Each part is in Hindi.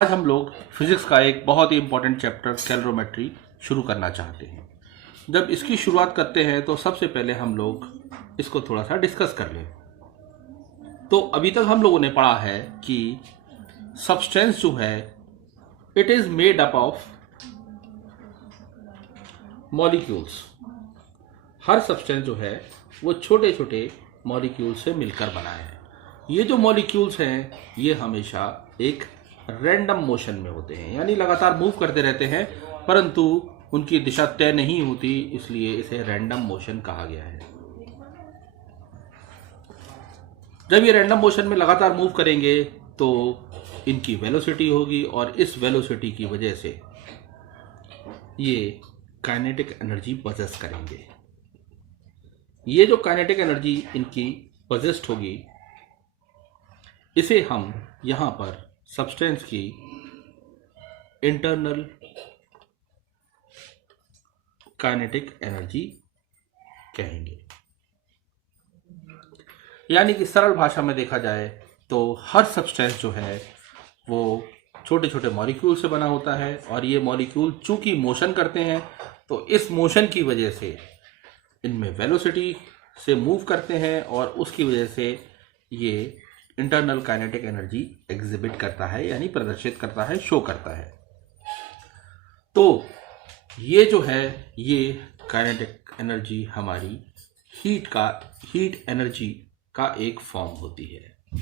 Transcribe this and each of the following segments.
आज हम लोग फिजिक्स का एक बहुत ही इम्पोर्टेंट चैप्टर कैलोरीमेट्री शुरू करना चाहते हैं। जब इसकी शुरुआत करते हैं तो सबसे पहले हम लोग इसको थोड़ा सा डिस्कस कर लें। तो अभी तक हम लोगों ने पढ़ा है कि सब्सटेंस जो है it is made up of molecules. Her substance जो है वो छोटे छोटे मॉलिक्यूल से मिलकर बना है। ये जो मॉलिक्यूल्स हैं ये हमेशा एक रैंडम मोशन में होते हैं, यानी लगातार मूव करते रहते हैं, परंतु उनकी दिशा तय नहीं होती, इसलिए इसे रैंडम मोशन कहा गया है। जब ये रैंडम मोशन में लगातार मूव करेंगे तो इनकी वेलोसिटी होगी और इस वेलोसिटी की वजह से ये काइनेटिक एनर्जी पजेस करेंगे। ये जो काइनेटिक एनर्जी इनकी पजेस्ट होगी इसे हम यहां पर सब्सटेंस की इंटरनल काइनेटिक एनर्जी कहेंगे। यानी कि सरल भाषा में देखा जाए तो हर सब्सटेंस जो है वो छोटे छोटे मॉलिक्यूल से बना होता है और ये मॉलिक्यूल चूंकि मोशन करते हैं तो इस मोशन की वजह से इनमें वेलोसिटी से मूव करते हैं और उसकी वजह से ये इंटरनल काइनेटिक एनर्जी एग्जिबिट करता है, यानी प्रदर्शित करता है, शो करता है। तो ये जो है ये काइनेटिक एनर्जी हमारी हीट एनर्जी का एक फॉर्म होती है।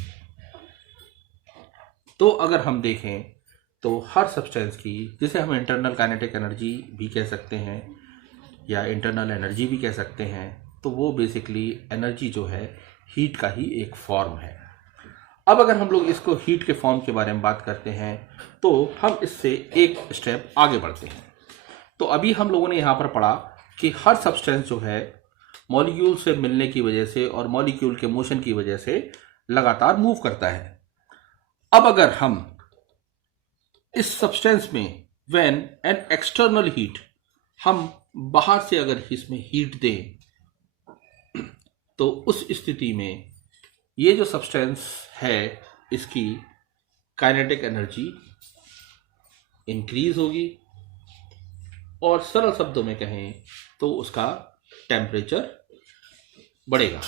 तो अगर हम देखें तो हर सब्सटेंस की, जिसे हम इंटरनल काइनेटिक एनर्जी भी कह सकते हैं या इंटरनल एनर्जी भी कह सकते हैं, तो वो बेसिकली एनर्जी जो है हीट का ही एक फॉर्म है। अब अगर हम लोग इसको हीट के फॉर्म के बारे में बात करते हैं तो हम इससे एक स्टेप आगे बढ़ते हैं। तो अभी हम लोगों ने यहाँ पर पढ़ा कि हर सब्सटेंस जो है मॉलिक्यूल से मिलने की वजह से और मॉलिक्यूल के मोशन की वजह से लगातार मूव करता है। अब अगर हम इस सब्सटेंस में व्हेन एन एक्सटर्नल हीट, हम बाहर से अगर इसमें हीट दें तो उस स्थिति में ये जो सब्सटेंस है इसकी काइनेटिक एनर्जी इंक्रीज होगी और सरल शब्दों में कहें तो उसका टेम्परेचर बढ़ेगा।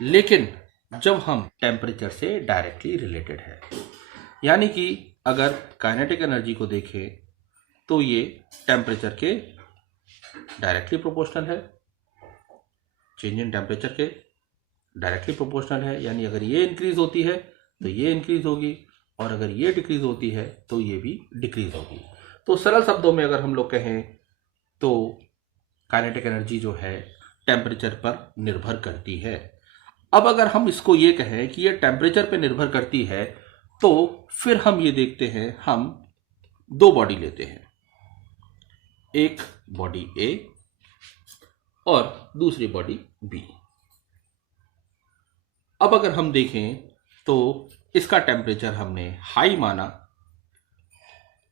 लेकिन जब हम टेम्परेचर से डायरेक्टली रिलेटेड है, यानी कि अगर काइनेटिक एनर्जी को देखें तो ये टेम्परेचर के डायरेक्टली प्रोपोर्शनल है, चेंज इन टेम्परेचर के डायरेक्टली प्रोपोर्शनल है। यानी अगर ये इंक्रीज होती है तो ये इंक्रीज होगी और अगर ये डिक्रीज होती है तो ये भी डिक्रीज होगी। तो सरल शब्दों में अगर हम लोग कहें तो काइनेटिक एनर्जी जो है टेम्परेचर पर निर्भर करती है। अब अगर हम इसको ये कहें कि ये टेम्परेचर पर निर्भर करती है तो फिर हम ये देखते हैं, हम दो बॉडी लेते हैं, एक बॉडी ए और दूसरी बॉडी बी। अब अगर हम देखें तो इसका टेम्परेचर हमने हाई माना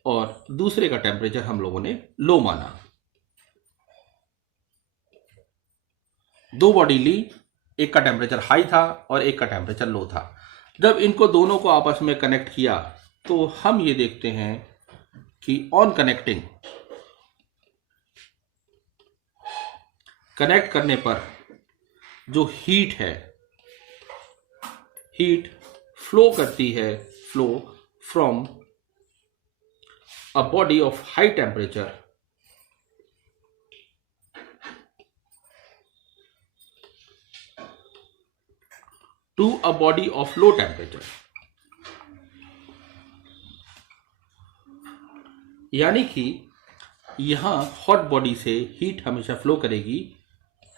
और दूसरे का टेम्परेचर हम लोगों ने लो माना। दो बॉडी ली, एक का टेम्परेचर हाई था और एक का टेम्परेचर लो था। जब इनको दोनों को आपस में कनेक्ट किया तो हम ये देखते हैं कि ऑन कनेक्टिंग, कनेक्ट करने पर जो हीट है, हीट फ्लो करती है, flow from a body of high temperature to a body of low temperature. यानी कि यहां हॉट बॉडी से हीट हमेशा फ्लो करेगी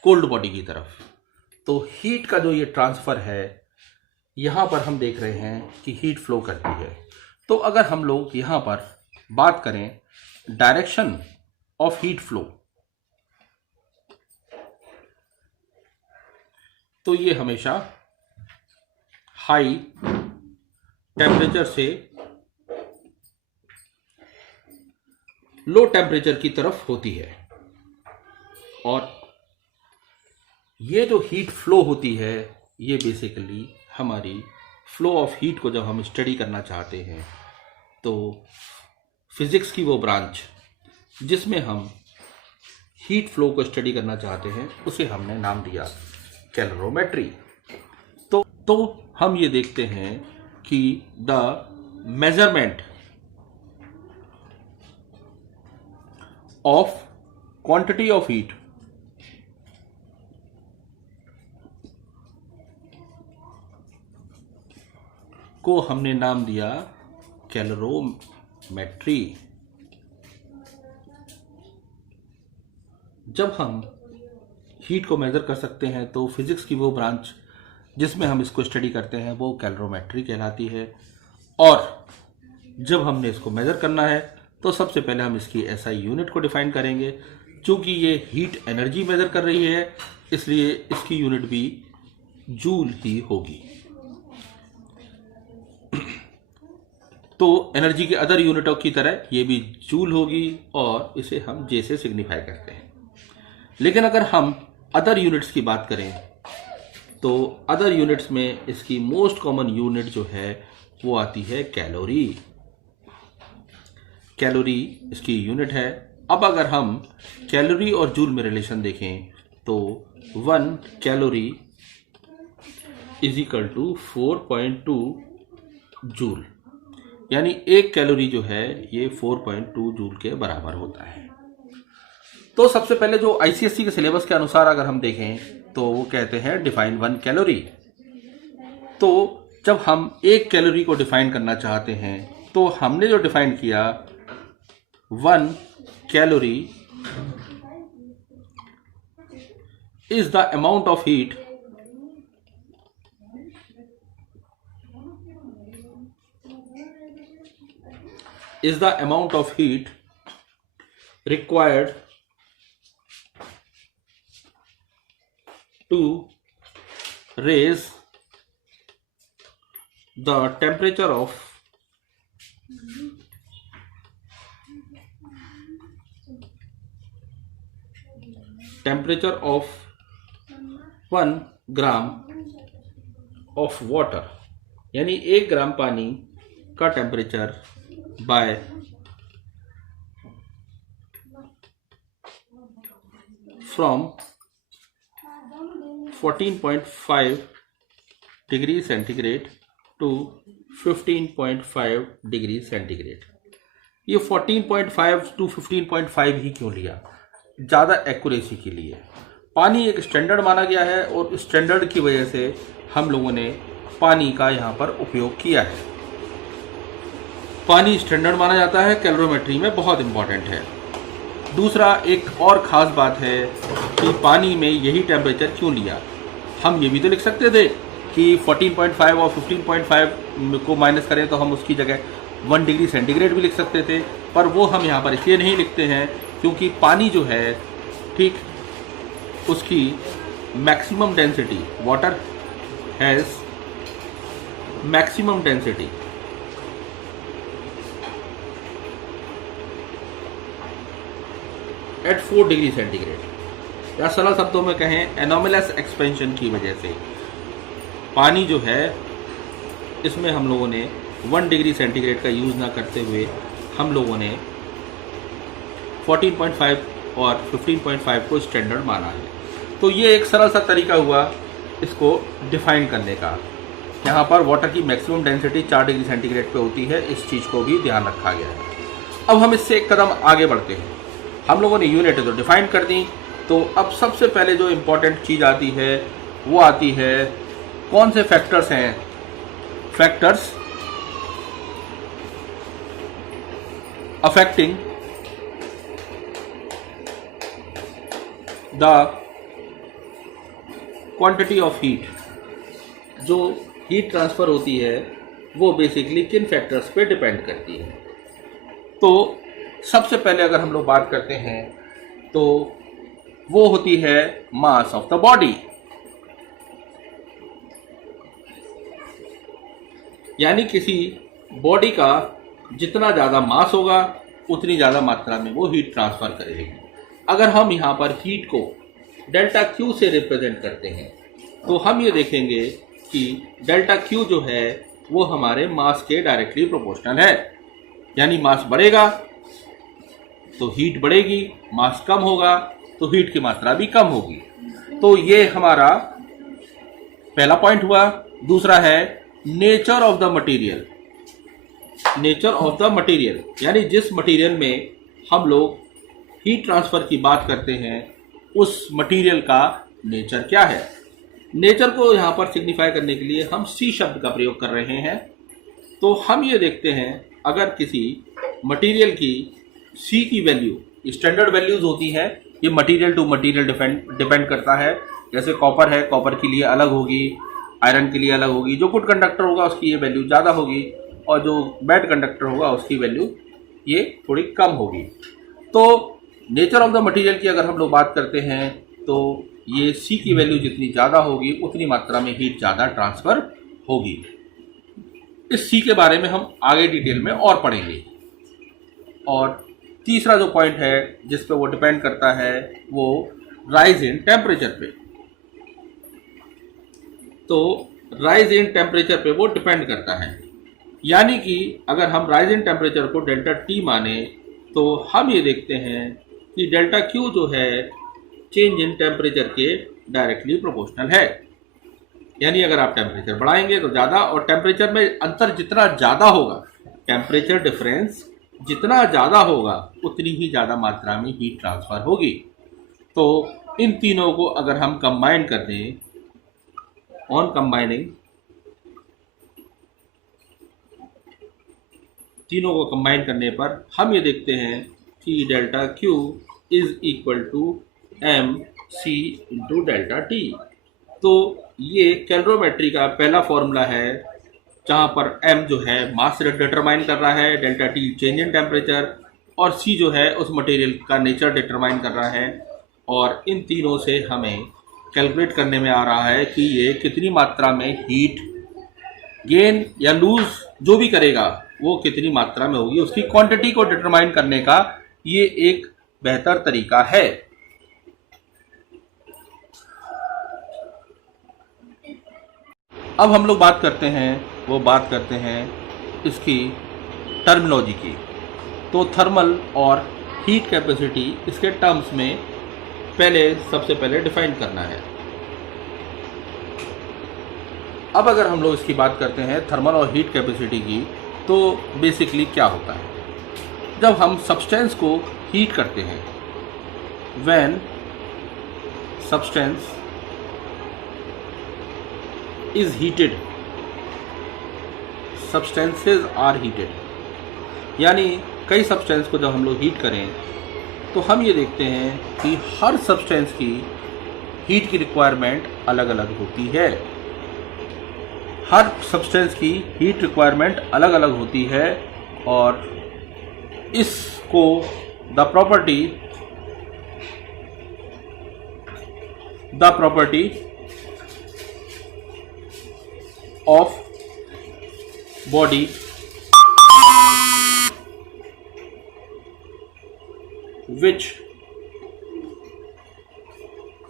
कोल्ड बॉडी की तरफ। तो हीट का जो ये ट्रांसफर है यहां पर हम देख रहे हैं कि हीट फ्लो करती है। तो अगर हम लोग यहां पर बात करें डायरेक्शन ऑफ हीट फ्लो, तो ये हमेशा हाई टेम्परेचर से लो टेम्परेचर की तरफ होती है और ये जो हीट फ्लो होती है ये बेसिकली हमारी फ्लो ऑफ हीट को जब हम स्टडी करना चाहते हैं तो फिजिक्स की वो ब्रांच जिसमें हम हीट फ्लो को स्टडी करना चाहते हैं उसे हमने नाम दिया कैलोरीमेट्री। तो हम ये देखते हैं कि the measurement of quantity of heat को हमने नाम दिया कैलोरीमेट्री। जब हम हीट को मेज़र कर सकते हैं तो फिजिक्स की वो ब्रांच जिसमें हम इसको स्टडी करते हैं वो कैलोरीमेट्री कहलाती है। और जब हमने इसको मेज़र करना है तो सबसे पहले हम इसकी एसआई यूनिट को डिफाइन करेंगे। चूंकि ये हीट एनर्जी मेज़र कर रही है इसलिए इसकी यूनिट भी जूल ही होगी। तो एनर्जी के अदर यूनिटों की तरह ये भी जूल होगी और इसे हम जे से सिग्निफाई करते हैं। लेकिन अगर हम अदर यूनिट्स की बात करें तो अदर यूनिट्स में इसकी मोस्ट कॉमन यूनिट जो है वो आती है कैलोरी। कैलोरी इसकी यूनिट है। अब अगर हम कैलोरी और जूल में रिलेशन देखें तो 1 calorie is equal to 4.2 joule, यानी 1 कैलोरी जो है ये 4.2 जूल के बराबर होता है। तो सबसे पहले जो आईसीएसई के सिलेबस के अनुसार अगर हम देखें तो वो कहते हैं डिफाइन 1 कैलोरी। तो जब हम 1 कैलोरी को डिफाइन करना चाहते हैं तो हमने जो डिफाइन किया 1 calorie is the amount of heat required to raise the temperature of 1 gram of water, यानी 1 ग्राम पानी का temperature by from 14.5 degree centigrade to 15.5 degree centigrade. ये 14.5 टू 15.5 ही क्यों लिया? ज़्यादा एक्यूरेसी के लिए। पानी एक स्टैंडर्ड माना गया है और स्टैंडर्ड की वजह से हम लोगों ने पानी का यहाँ पर उपयोग किया है। पानी स्टैंडर्ड माना जाता है, कैलोरीमेट्री में बहुत इंपॉर्टेंट है। दूसरा एक और ख़ास बात है कि पानी में यही टेम्परेचर क्यों लिया। हम ये भी तो लिख सकते थे कि 14.5 और 15.5 को माइनस करें तो हम उसकी जगह 1 डिग्री सेंटीग्रेड भी लिख सकते थे, पर वो हम यहाँ पर इसलिए नहीं लिखते हैं क्योंकि पानी जो है ठीक उसकी maximum density, water has maximum density at 4 degree centigrade, या सरल शब्दों में कहें एनोमलस एक्सपेंशन की वजह से पानी जो है इसमें हम लोगों ने 1 डिग्री सेंटीग्रेड का यूज़ ना करते हुए हम लोगों ने 14.5 और 15.5 को स्टैंडर्ड माना है। तो ये एक सरल सा तरीका हुआ इसको डिफाइन करने का। यहाँ पर वाटर की मैक्सिमम डेंसिटी 4 डिग्री सेंटीग्रेड पे होती है, इस चीज़ को भी ध्यान रखा गया है। अब हम इससे एक कदम आगे बढ़ते हैं। हम लोगों ने यूनिट तो डिफाइन कर दी, तो अब सबसे पहले जो इम्पोर्टेंट चीज़ आती है वो आती है कौन से फैक्टर्स हैं। Factors affecting the quantity of heat. जो हीट ट्रांसफ़र होती है वो बेसिकली किन फैक्टर्स पे डिपेंड करती है। तो सबसे पहले अगर हम लोग बात करते हैं तो वो होती है मास ऑफ द बॉडी, यानी किसी बॉडी का जितना ज़्यादा मास होगा उतनी ज़्यादा मात्रा में वो हीट ट्रांसफ़र करेगी। अगर हम यहाँ पर हीट को डेल्टा क्यू से रिप्रेजेंट करते हैं तो हम ये देखेंगे कि डेल्टा क्यू जो है वो हमारे मास के डायरेक्टली प्रोपोर्शनल है। यानी मास बढ़ेगा तो हीट बढ़ेगी, मास कम होगा तो हीट की मात्रा भी कम होगी। तो ये हमारा पहला पॉइंट हुआ। दूसरा है nature of the material. Nature of the material यानी जिस मटेरियल में हम लोग हीट ट्रांसफर की बात करते हैं उस मटेरियल का नेचर क्या है। नेचर को यहाँ पर सिग्निफाई करने के लिए हम सी शब्द का प्रयोग कर रहे हैं। तो हम ये देखते हैं अगर किसी मटेरियल की सी की वैल्यू, स्टैंडर्ड वैल्यूज होती हैं, ये मटेरियल टू मटेरियल डिपेंड करता है। जैसे कॉपर है, कॉपर के लिए अलग होगी, आयरन के लिए अलग होगी। जो गुड कंडक्टर होगा उसकी ये वैल्यू ज़्यादा होगी और जो बैड कंडक्टर होगा उसकी वैल्यू ये थोड़ी कम होगी। तो नेचर ऑफ द मटेरियल की अगर हम लोग बात करते हैं तो ये सी की वैल्यू जितनी ज़्यादा होगी उतनी मात्रा में हीट ज़्यादा ट्रांसफ़र होगी। इस सी के बारे में हम आगे डिटेल में और पढ़ेंगे। और तीसरा जो पॉइंट है जिस पे वो डिपेंड करता है वो राइज इन टेम्परेचर पे। तो राइज इन टेम्परेचर पे वो डिपेंड करता है। यानी कि अगर हम राइज इन टेम्परेचर को डेल्टा टी माने तो हम ये देखते हैं कि डेल्टा क्यू जो है चेंज इन टेम्परेचर के डायरेक्टली प्रोपोर्शनल है। यानी अगर आप टेम्परेचर बढ़ाएंगे तो ज़्यादा, और टेम्परेचर में अंतर जितना ज़्यादा होगा, टेम्परेचर डिफरेंस जितना ज़्यादा होगा उतनी ही ज़्यादा मात्रा में हीट ट्रांसफ़र होगी। तो इन तीनों को अगर हम कंबाइन कर दें, ऑन कंबाइनिंग, तीनों को कंबाइन करने पर हम ये देखते हैं कि delta Q is equal to M C into delta T. तो ये कैलोरीमेट्री का पहला फॉर्मूला है जहाँ पर m जो है मास डिटरमाइन कर रहा है, delta T change in temperature, और c जो है उस मटेरियल का नेचर डिटरमाइन कर रहा है। और इन तीनों से हमें कैलकुलेट करने में आ रहा है कि ये कितनी मात्रा में हीट गेन या लूज जो भी करेगा वो कितनी मात्रा में होगी, उसकी क्वांटिटी को डिटरमाइन करने का ये एक बेहतर तरीका है। अब हम लोग बात करते हैं इसकी टर्मिनोलॉजी की। तो थर्मल और हीट कैपेसिटी इसके टर्म्स में सबसे पहले डिफाइन करना है। अब अगर हम लोग इसकी बात करते हैं थर्मल और हीट कैपेसिटी की, तो बेसिकली क्या होता है जब हम सब्सटेंस को हीट करते हैं, when substance is heated, substances are heated। यानी कई सब्सटेंस को जब हम लोग हीट करें तो हम ये देखते हैं कि हर सब्सटेंस की हीट की रिक्वायरमेंट अलग अलग होती है। हर सब्सटेंस की हीट रिक्वायरमेंट अलग अलग होती है और इसको the property of body which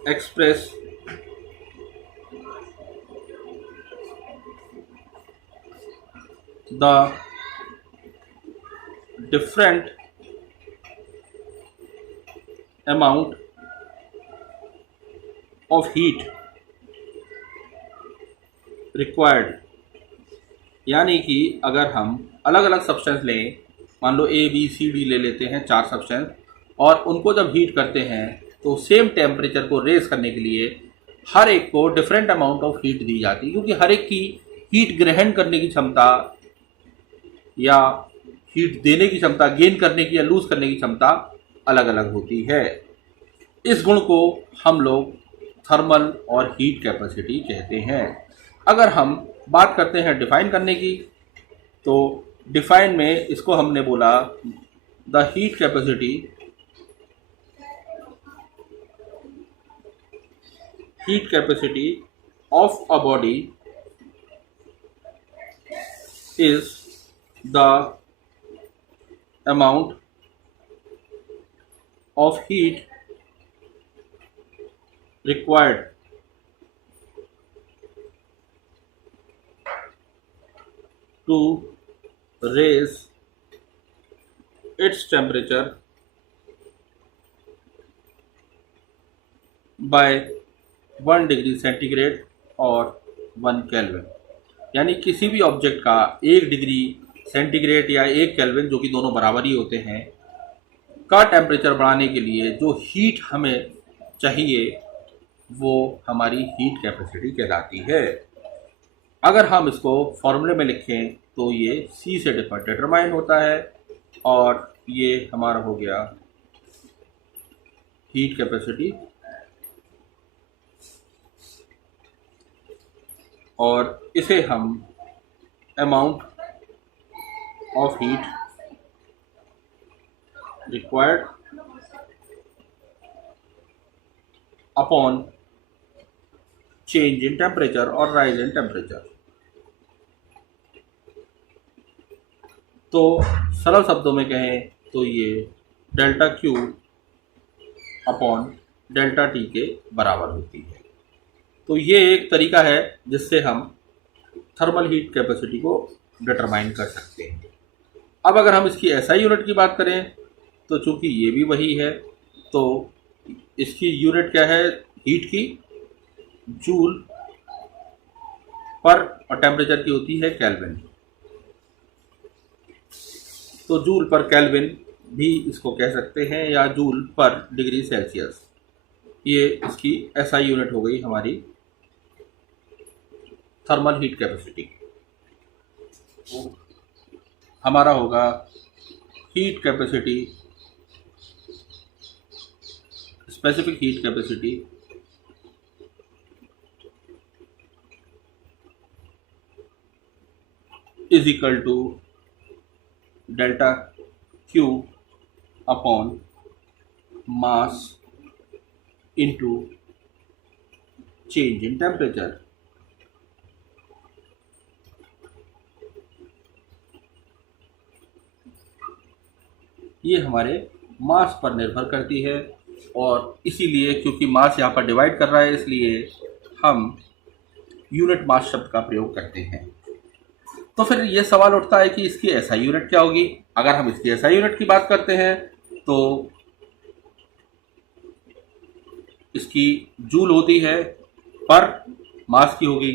express the different amount of heat required. यानी कि अगर हम अलग अलग सब्सटेंस लें, मान लो ए बी सी डी ले लेते हैं 4 सब्सटेंस, और उनको जब हीट करते हैं तो सेम टेम्परेचर को रेज करने के लिए हर एक को डिफरेंट अमाउंट ऑफ हीट दी जाती है, क्योंकि हर एक की हीट ग्रहण करने की क्षमता या हीट देने की क्षमता, गेन करने की या लूज करने की क्षमता अलग अलग होती है। इस गुण को हम लोग थर्मल और हीट कैपेसिटी कहते हैं। अगर हम बात करते हैं डिफाइन करने की, तो डिफाइन में इसको हमने बोला the heat capacity of a body is the amount of heat required to raise its temperature by 1 degree centigrade और 1 केल्विन। यानी किसी भी ऑब्जेक्ट का 1 डिग्री सेंटीग्रेड या 1 केल्विन, जो कि दोनों बराबर ही होते हैं, का टेम्परेचर बढ़ाने के लिए जो हीट हमें चाहिए वो हमारी हीट कैपेसिटी कहलाती है। अगर हम इसको फॉर्मूले में लिखें तो ये C से डिटरमाइन होता है और ये हमारा हो गया हीट कैपेसिटी, और इसे हम amount of heat required upon change in temperature और राइज इन टेम्परेचर। तो सरल शब्दों में कहें तो ये delta Q upon delta T के बराबर होती है। तो ये एक तरीका है जिससे हम थर्मल हीट कैपेसिटी को डिटरमाइन कर सकते हैं। अब अगर हम इसकी SI यूनिट की बात करें तो चूंकि ये भी वही है, तो इसकी यूनिट क्या है हीट की, जूल पर, और टेम्परेचर की होती है केल्विन। तो जूल पर केल्विन भी इसको कह सकते हैं, या जूल पर डिग्री सेल्सियस। ये इसकी SI यूनिट हो गई हमारी थर्मल हीट कैपेसिटी। हमारा होगा heat capacity, specific heat capacity is equal to delta Q upon mass into change in temperature. ये हमारे मास पर निर्भर करती है, और इसीलिए क्योंकि मास यहाँ पर डिवाइड कर रहा है इसलिए हम यूनिट मास शब्द का प्रयोग करते हैं। तो फिर ये सवाल उठता है कि इसकी SI यूनिट क्या होगी। अगर हम इसकी SI यूनिट की बात करते हैं तो इसकी जूल होती है, पर मास की होगी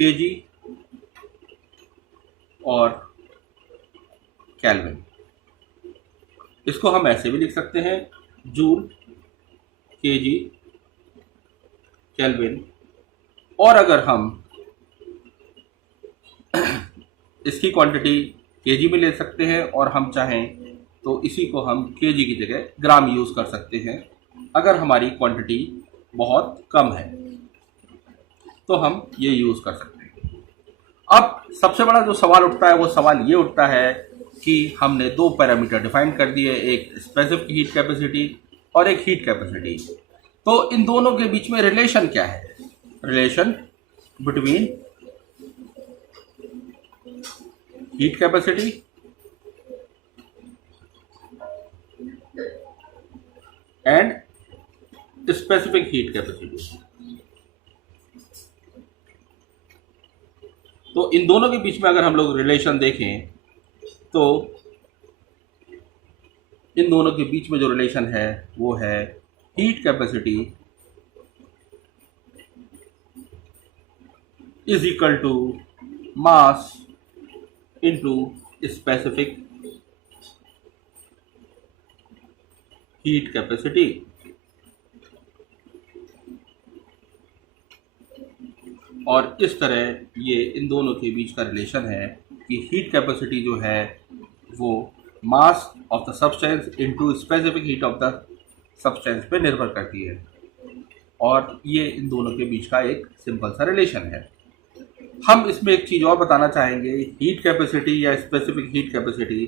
kg और केल्विन। इसको हम ऐसे भी लिख सकते हैं जूल, kg, केल्विन। और अगर हम इसकी क्वांटिटी kg में ले सकते हैं, और हम चाहें तो इसी को हम kg की जगह ग्राम यूज़ कर सकते हैं। अगर हमारी क्वांटिटी बहुत कम है तो हम ये यूज़ कर सकते हैं। अब सबसे बड़ा जो सवाल उठता है वो सवाल ये उठता है कि हमने 2 पैरामीटर डिफाइन कर दिए, एक स्पेसिफिक हीट कैपेसिटी और एक हीट कैपेसिटी। तो इन दोनों के बीच में रिलेशन क्या है? Relation between heat capacity and specific heat capacity. तो इन दोनों के बीच में अगर हम लोग रिलेशन देखें तो इन दोनों के बीच में जो रिलेशन है वो है heat capacity is equal to mass into specific heat capacity. और इस तरह ये इन दोनों के बीच का रिलेशन है कि हीट कैपेसिटी जो है वो mass of the substance into specific heat of the substance पे निर्भर करती है, और ये इन दोनों के बीच का एक सिंपल सा रिलेशन है। हम इसमें एक चीज़ और बताना चाहेंगे, हीट कैपेसिटी या स्पेसिफिक हीट कैपेसिटी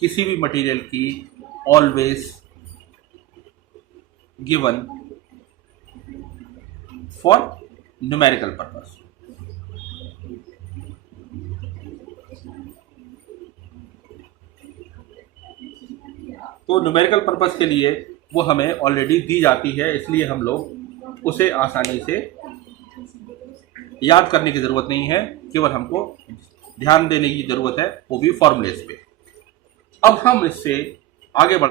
किसी भी मटेरियल की always given for numerical purpose. तो न्यूमेरिकल पर्पस के लिए वो हमें ऑलरेडी दी जाती है, इसलिए हम लोग उसे आसानी से याद करने की ज़रूरत नहीं है, केवल हमको ध्यान देने की जरूरत है, वो भी फॉर्मूलेस पे। अब हम इससे आगे बढ़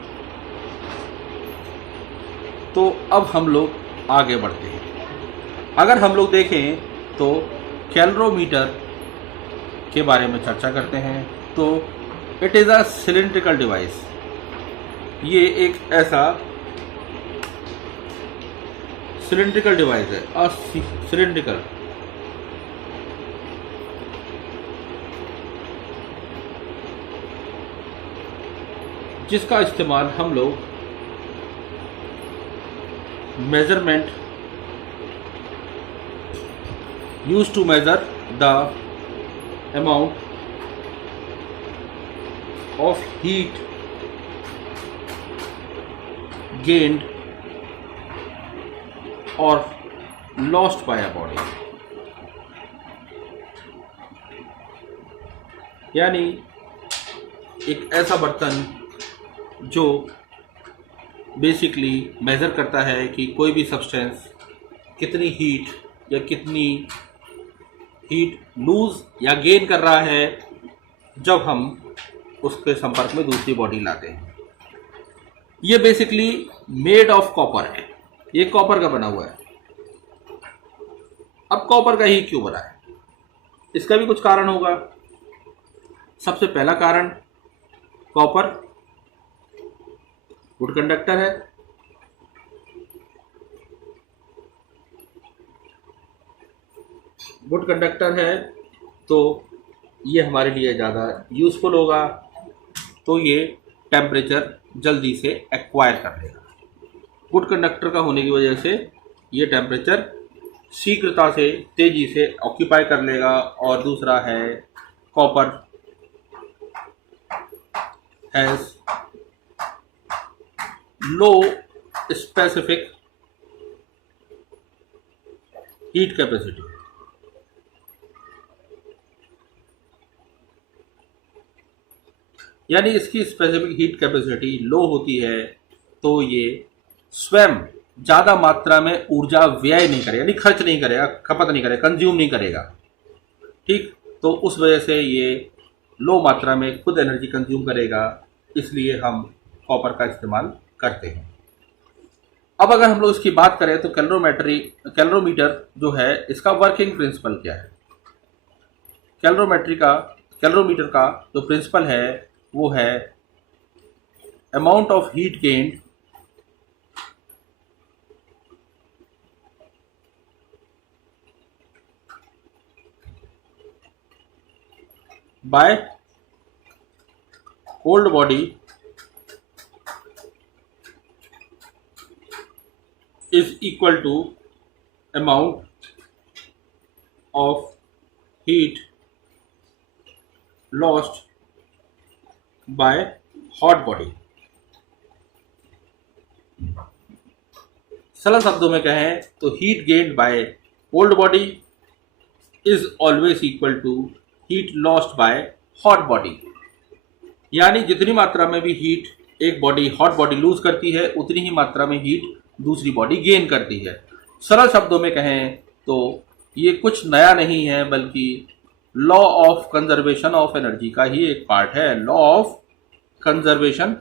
तो अब हम लोग आगे बढ़ते हैं। अगर हम लोग देखें तो कैलोरीमीटर के बारे में चर्चा करते हैं। तो it is a cylindrical device. ये एक ऐसा सिलिंड्रिकल डिवाइस है, सिलिंड्रिकल जिसका इस्तेमाल हम लोग measurement use to measure the amount of heat gained or lost by a body। यानी एक ऐसा बर्तन जो बेसिकली मेज़र करता है कि कोई भी सब्सटेंस कितनी हीट या कितनी हीट लूज या गेन कर रहा है जब हम उसके संपर्क में दूसरी बॉडी लाते हैं। ये बेसिकली मेड ऑफ कॉपर है, ये कॉपर का बना हुआ है। अब कॉपर का ही क्यों बना है, इसका भी कुछ कारण होगा। सबसे पहला कारण, कॉपर गुड कंडक्टर है। गुड कंडक्टर है तो ये हमारे लिए ज़्यादा यूज़फुल होगा, तो ये टेम्परेचर जल्दी से एक्वायर कर लेगा। गुड कंडक्टर का होने की वजह से ये टेम्परेचर शीघ्रता से तेज़ी से ऑक्यूपाई कर लेगा। और दूसरा है, copper has low specific heat capacity. यानी इसकी स्पेसिफिक हीट कैपेसिटी लो होती है, तो ये स्वयं ज़्यादा मात्रा में ऊर्जा व्यय नहीं करेगा, यानी खर्च नहीं करेगा, खपत नहीं करेगा, कंज्यूम नहीं करेगा। ठीक, तो उस वजह से ये लो मात्रा में खुद एनर्जी कंज्यूम करेगा, इसलिए हम कॉपर का इस्तेमाल करते हैं। अब अगर हम लोग इसकी बात करें तो कैलोरीमीटर जो है, इसका वर्किंग प्रिंसिपल क्या है। कैलोरीमीटर का जो प्रिंसिपल है वो है amount of heat gained bye cold body is equal to amount of heat lost by hot body। सरल शब्दों में कहें तो heat gained by cold body is always equal to heat lost by hot body. यानी जितनी मात्रा में भी हीट एक बॉडी हॉट बॉडी लूज करती है, उतनी ही मात्रा में हीट दूसरी बॉडी गेन करती है। सरल शब्दों में कहें तो ये कुछ नया नहीं है, बल्कि law of conservation of energy का ही एक पार्ट है। Law of conservation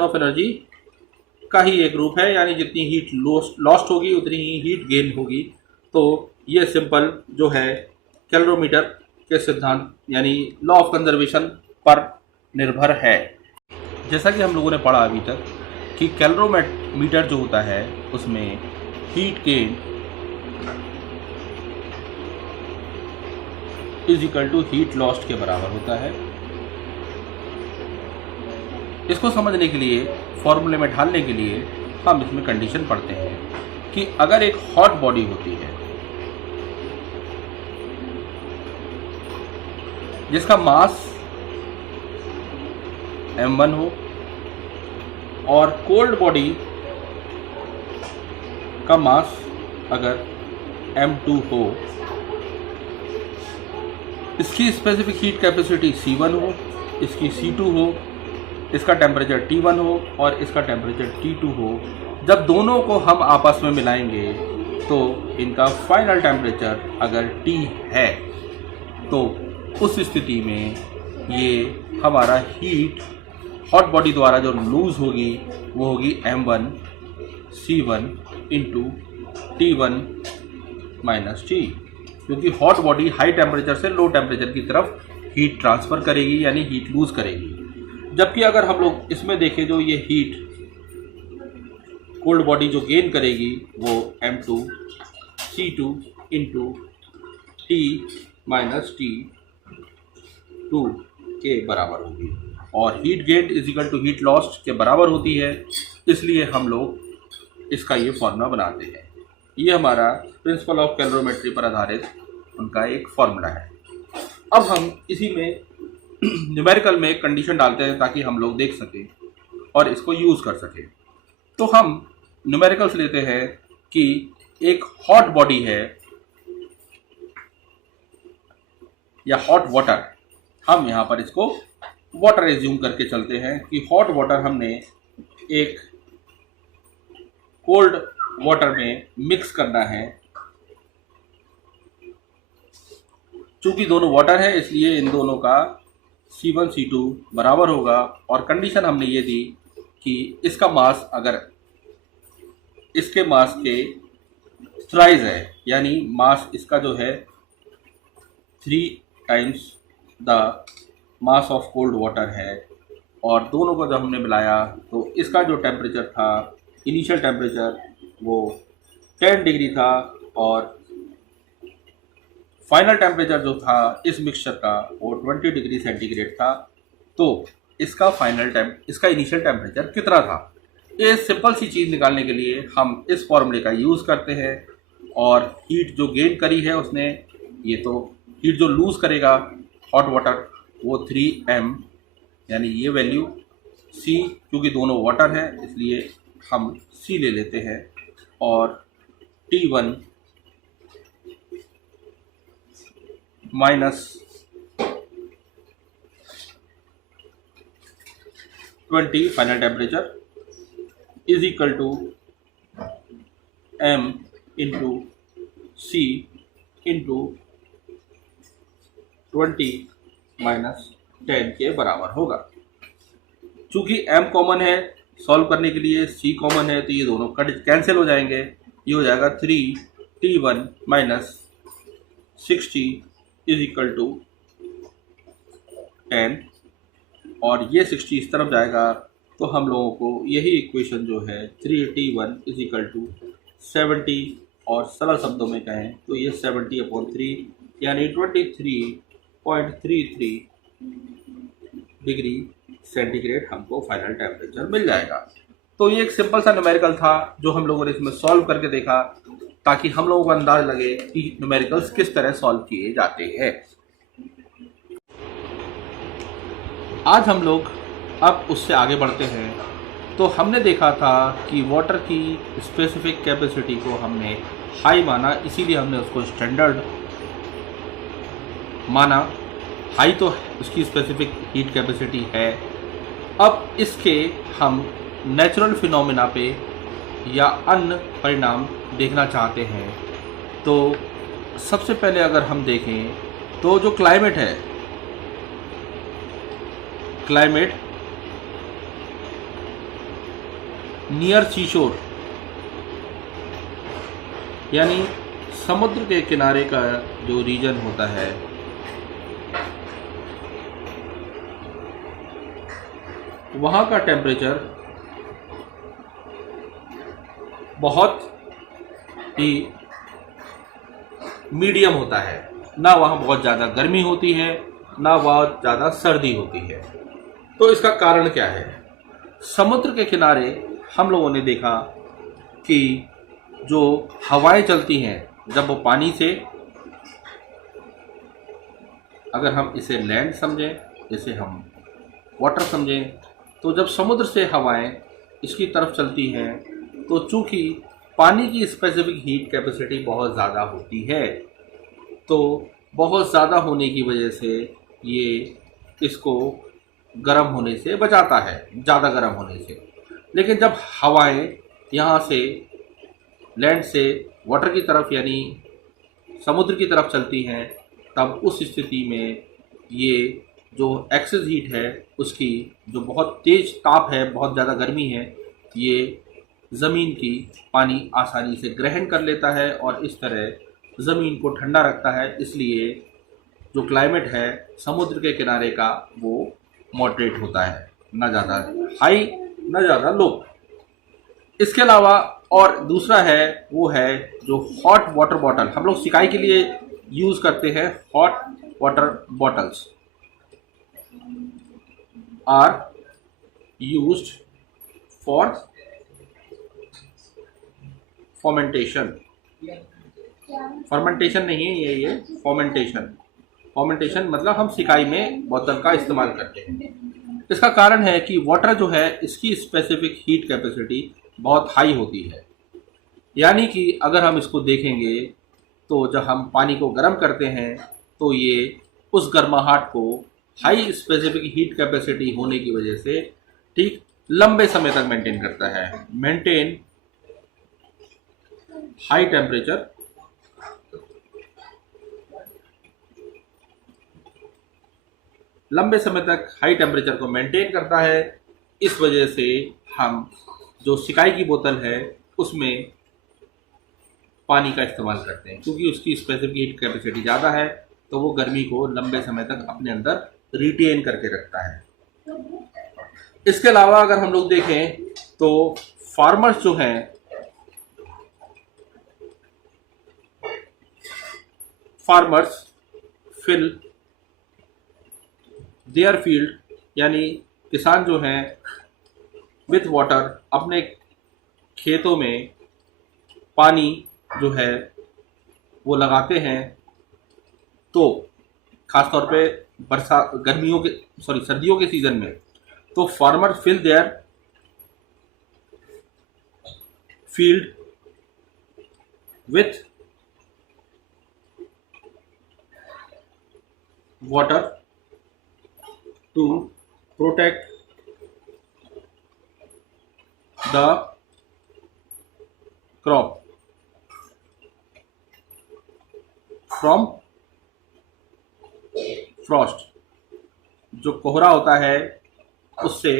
of energy का ही एक रूप है। यानी जितनी हीट लॉस्ट होगी उतनी ही हीट गेन होगी। तो ये सिंपल जो है कैलोरीमीटर के सिद्धांत यानी लॉ ऑफ कंजर्वेशन पर निर्भर है। जैसा कि हम लोगों ने पढ़ा अभी तक कि कैलोरीमीटर जो होता है उसमें heat gain is equal to heat lost के बराबर होता है। इसको समझने के लिए, फॉर्मूले में ढालने के लिए हम इसमें कंडीशन पढ़ते हैं कि अगर एक हॉट बॉडी होती है जिसका मास m1 हो और कोल्ड बॉडी का मास अगर m2 हो, इसकी स्पेसिफिक हीट कैपेसिटी C1 हो, इसकी C2 हो, इसका टेम्परेचर T1 हो और इसका टेम्परेचर T2 हो, जब दोनों को हम आपस में मिलाएंगे तो इनका फाइनल टेम्परेचर अगर T है तो उस स्थिति में ये हमारा हीट हॉट बॉडी द्वारा जो लूज़ होगी वो होगी m1c1 into T1 minus T, क्योंकि हॉट बॉडी हाई टेम्परेचर से लो टेम्परेचर की तरफ हीट ट्रांसफ़र करेगी यानी हीट लूज़ करेगी। जबकि अगर हम लोग इसमें देखें जो ये हीट कोल्ड बॉडी जो गेन करेगी वो m2c2 into T minus T2 के बराबर होगी और heat gain is equal to heat lost के बराबर होती है। इसलिए हम लोग इसका ये फॉर्मूला बनाते हैं। ये हमारा प्रिंसिपल ऑफ कैलोरीमेट्री पर आधारित उनका एक फॉर्मूला है। अब हम इसी में न्यूमेरिकल में एक कंडीशन डालते हैं ताकि हम लोग देख सकें और इसको यूज़ कर सकें। तो हम न्यूमेरिकल्स लेते हैं कि एक हॉट बॉडी है या हॉट वाटर, हम यहाँ पर इसको वाटर एज्यूम करके चलते हैं कि हॉट वाटर हमने एक कोल्ड वाटर में मिक्स करना है। चूंकि दोनों वाटर है इसलिए इन दोनों का C1 C2 बराबर होगा और कंडीशन हमने ये दी कि इसका मास अगर इसके मास के थ्राइज है यानी मास इसका जो है 3 times the mass of cold water है और दोनों को जब हमने मिलाया तो इसका जो टेम्परेचर था इनिशियल टेम्परेचर वो 10 डिग्री था और फाइनल टेम्परेचर जो था इस मिक्सचर का वो 20 डिग्री सेंटीग्रेड था। तो इसका इसका इनिशियल टेम्परेचर कितना था, ये सिंपल सी चीज़ निकालने के लिए हम इस फॉर्मूले का यूज़ करते हैं। और हीट जो गेन करी है उसने, ये तो हीट जो लूज़ करेगा हॉट वाटर वो 3m यानी ये वैल्यू C, क्योंकि दोनों वाटर है इसलिए हम C ले लेते हैं और T1 minus 20 final temperature is equal to m into C into 20 minus 10 के बराबर होगा। चूँकि m कॉमन है, सॉल्व करने के लिए C कॉमन है तो ये दोनों कैंसिल हो जाएंगे। ये हो जाएगा 3T1 minus 60 is equal to 10 और ये 60 इस तरफ जाएगा तो हम लोगों को यही इक्वेशन जो है 3T1 इज इक्वल टू 70 और सरल शब्दों में कहें तो ये 70/3 यानी 23.33 डिग्री सेंटीग्रेड हमको फाइनल टेम्परेचर मिल जाएगा। तो ये एक सिंपल सा न्यूमेरिकल था जो हम लोगों ने इसमें सॉल्व करके देखा ताकि हम लोगों को अंदाज लगे कि न्यूमेरिकल्स किस तरह सॉल्व किए जाते हैं। आज हम लोग अब उससे आगे बढ़ते हैं। तो हमने देखा था कि वाटर की स्पेसिफिक कैपेसिटी को हमने हाई माना, इसीलिए हमने उसको स्टैंडर्ड माना। हाई तो उसकी स्पेसिफिक हीट कैपेसिटी है। अब इसके हम नेचुरल फिनोमेना पे या अन्य परिणाम देखना चाहते हैं। तो सबसे पहले अगर हम देखें तो जो क्लाइमेट है, क्लाइमेट नियर सीशोर यानी समुद्र के किनारे का जो रीजन होता है वहाँ का टेम्परेचर बहुत ही मीडियम होता है, ना वहाँ बहुत ज़्यादा गर्मी होती है ना बहुत ज़्यादा सर्दी होती है। तो इसका कारण क्या है? समुद्र के किनारे हम लोगों ने देखा कि जो हवाएं चलती हैं जब वो पानी से, अगर हम इसे लैंड समझें, जैसे हम वाटर समझें, तो जब समुद्र से हवाएं इसकी तरफ चलती हैं तो चूँकि पानी की स्पेसिफिक हीट कैपेसिटी बहुत ज़्यादा होती है, तो बहुत ज़्यादा होने की वजह से ये इसको गर्म होने से बचाता है, ज़्यादा गर्म होने से। लेकिन जब हवाएं यहाँ से लैंड से वाटर की तरफ यानी समुद्र की तरफ चलती हैं, तब उस स्थिति में ये जो एक्सेस हीट है उसकी जो बहुत तेज़ ताप है, बहुत ज़्यादा गर्मी है, ये ज़मीन की पानी आसानी से ग्रहण कर लेता है और इस तरह ज़मीन को ठंडा रखता है। इसलिए जो क्लाइमेट है समुद्र के किनारे का वो मॉडरेट होता है, ना ज़्यादा हाई ना ज़्यादा लो। इसके अलावा और दूसरा है वो है जो हॉट वाटर बॉटल हम लोग सिकाई के लिए यूज़ करते हैं। Hot water bottles are used for fermentation. Fermentation नहीं है ये फर्मेंटेशन। फर्मेंटेशन मतलब हम सिकाई में बोतल का इस्तेमाल करते हैं। इसका कारण है कि वाटर जो है इसकी स्पेसिफिक हीट कैपेसिटी बहुत हाई होती है। यानी कि अगर हम इसको देखेंगे तो जब हम पानी को गर्म करते हैं तो ये उस गर्माहट को हाई स्पेसिफिक हीट कैपेसिटी होने की वजह से ठीक लंबे समय तक मेंटेन करता है। मेंटेन हाई टेम्परेचर लंबे समय तक हाई टेम्परेचर को मेंटेन करता है। इस वजह से हम जो सिकाई की बोतल है उसमें पानी का इस्तेमाल करते हैं, क्योंकि उसकी स्पेसिफिक हीट कैपेसिटी ज़्यादा है तो वो गर्मी को लंबे समय तक अपने अंदर रिटेन करके रखता है। इसके अलावा अगर हम लोग देखें तो फार्मर्स जो हैं फार्मर्स फिल देयर फील्ड यानी किसान जो हैं विथ वाटर अपने खेतों में पानी जो है वो लगाते हैं। तो खासतौर पे सर्दियों के सीजन में तो farmer fill their field with water to protect the crop from frost. जो कोहरा होता है उससे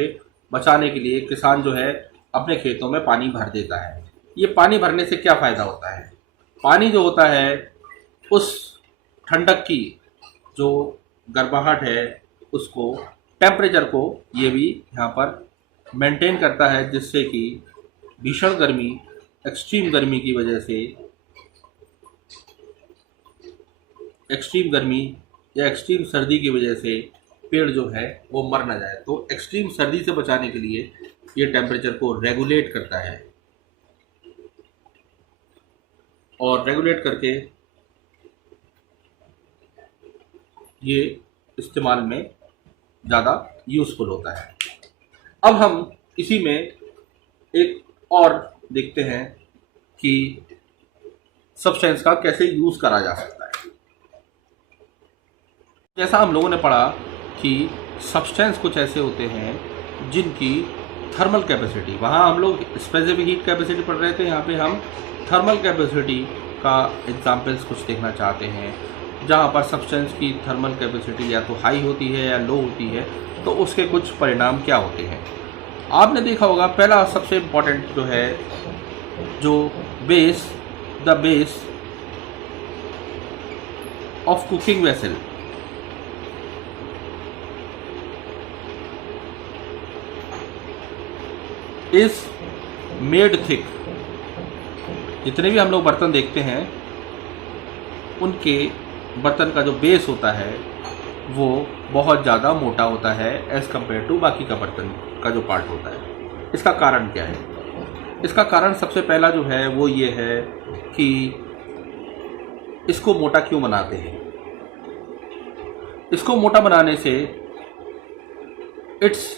बचाने के लिए किसान जो है अपने खेतों में पानी भर देता है। ये पानी भरने से क्या फ़ायदा होता है? पानी जो होता है उस ठंडक की जो गर्माहट है उसको टेम्परेचर को ये भी यहाँ पर मेंटेन करता है, जिससे कि भीषण गर्मी एक्सट्रीम गर्मी की वजह से एक्सट्रीम गर्मी या एक्सट्रीम सर्दी की वजह से पेड़ जो है वो मर ना जाए। तो एक्सट्रीम सर्दी से बचाने के लिए ये टेम्परेचर को रेगुलेट करता है और रेगुलेट करके ये इस्तेमाल में ज़्यादा यूज़फुल होता है। अब हम इसी में एक और देखते हैं कि सब्सटेंस का कैसे यूज़ करा जा सकता है। जैसा हम लोगों ने पढ़ा कि सब्सटेंस कुछ ऐसे होते हैं जिनकी थर्मल कैपेसिटी, वहाँ हम लोग स्पेसिफिक हीट कैपेसिटी पढ़ रहे थे, यहाँ पे हम थर्मल कैपेसिटी का एग्जाम्पल्स कुछ देखना चाहते हैं, जहाँ पर सब्सटेंस की थर्मल कैपेसिटी या तो हाई होती है या लो होती है, तो उसके कुछ परिणाम क्या होते हैं। आपने देखा होगा पहला सबसे इम्पॉर्टेंट जो है जो the base of cooking vessel is made thick. जितने भी हम लोग बर्तन देखते हैं उनके बर्तन का जो बेस होता है वो बहुत ज़्यादा मोटा होता है एज़ कम्पेयर टू बाकी का बर्तन का जो पार्ट होता है। इसका कारण क्या है? इसका कारण सबसे पहला जो है वो ये है कि इसको मोटा क्यों बनाते हैं। इसको मोटा बनाने से it's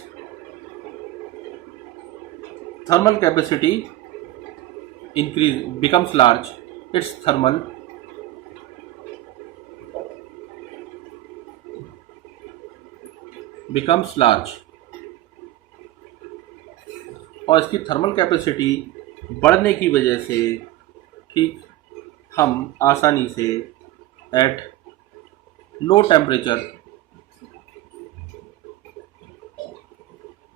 thermal capacity becomes large, its thermal becomes large और इसकी थर्मल कैपेसिटी बढ़ने की वजह से ठीक हम आसानी से एट लो टेम्परेचर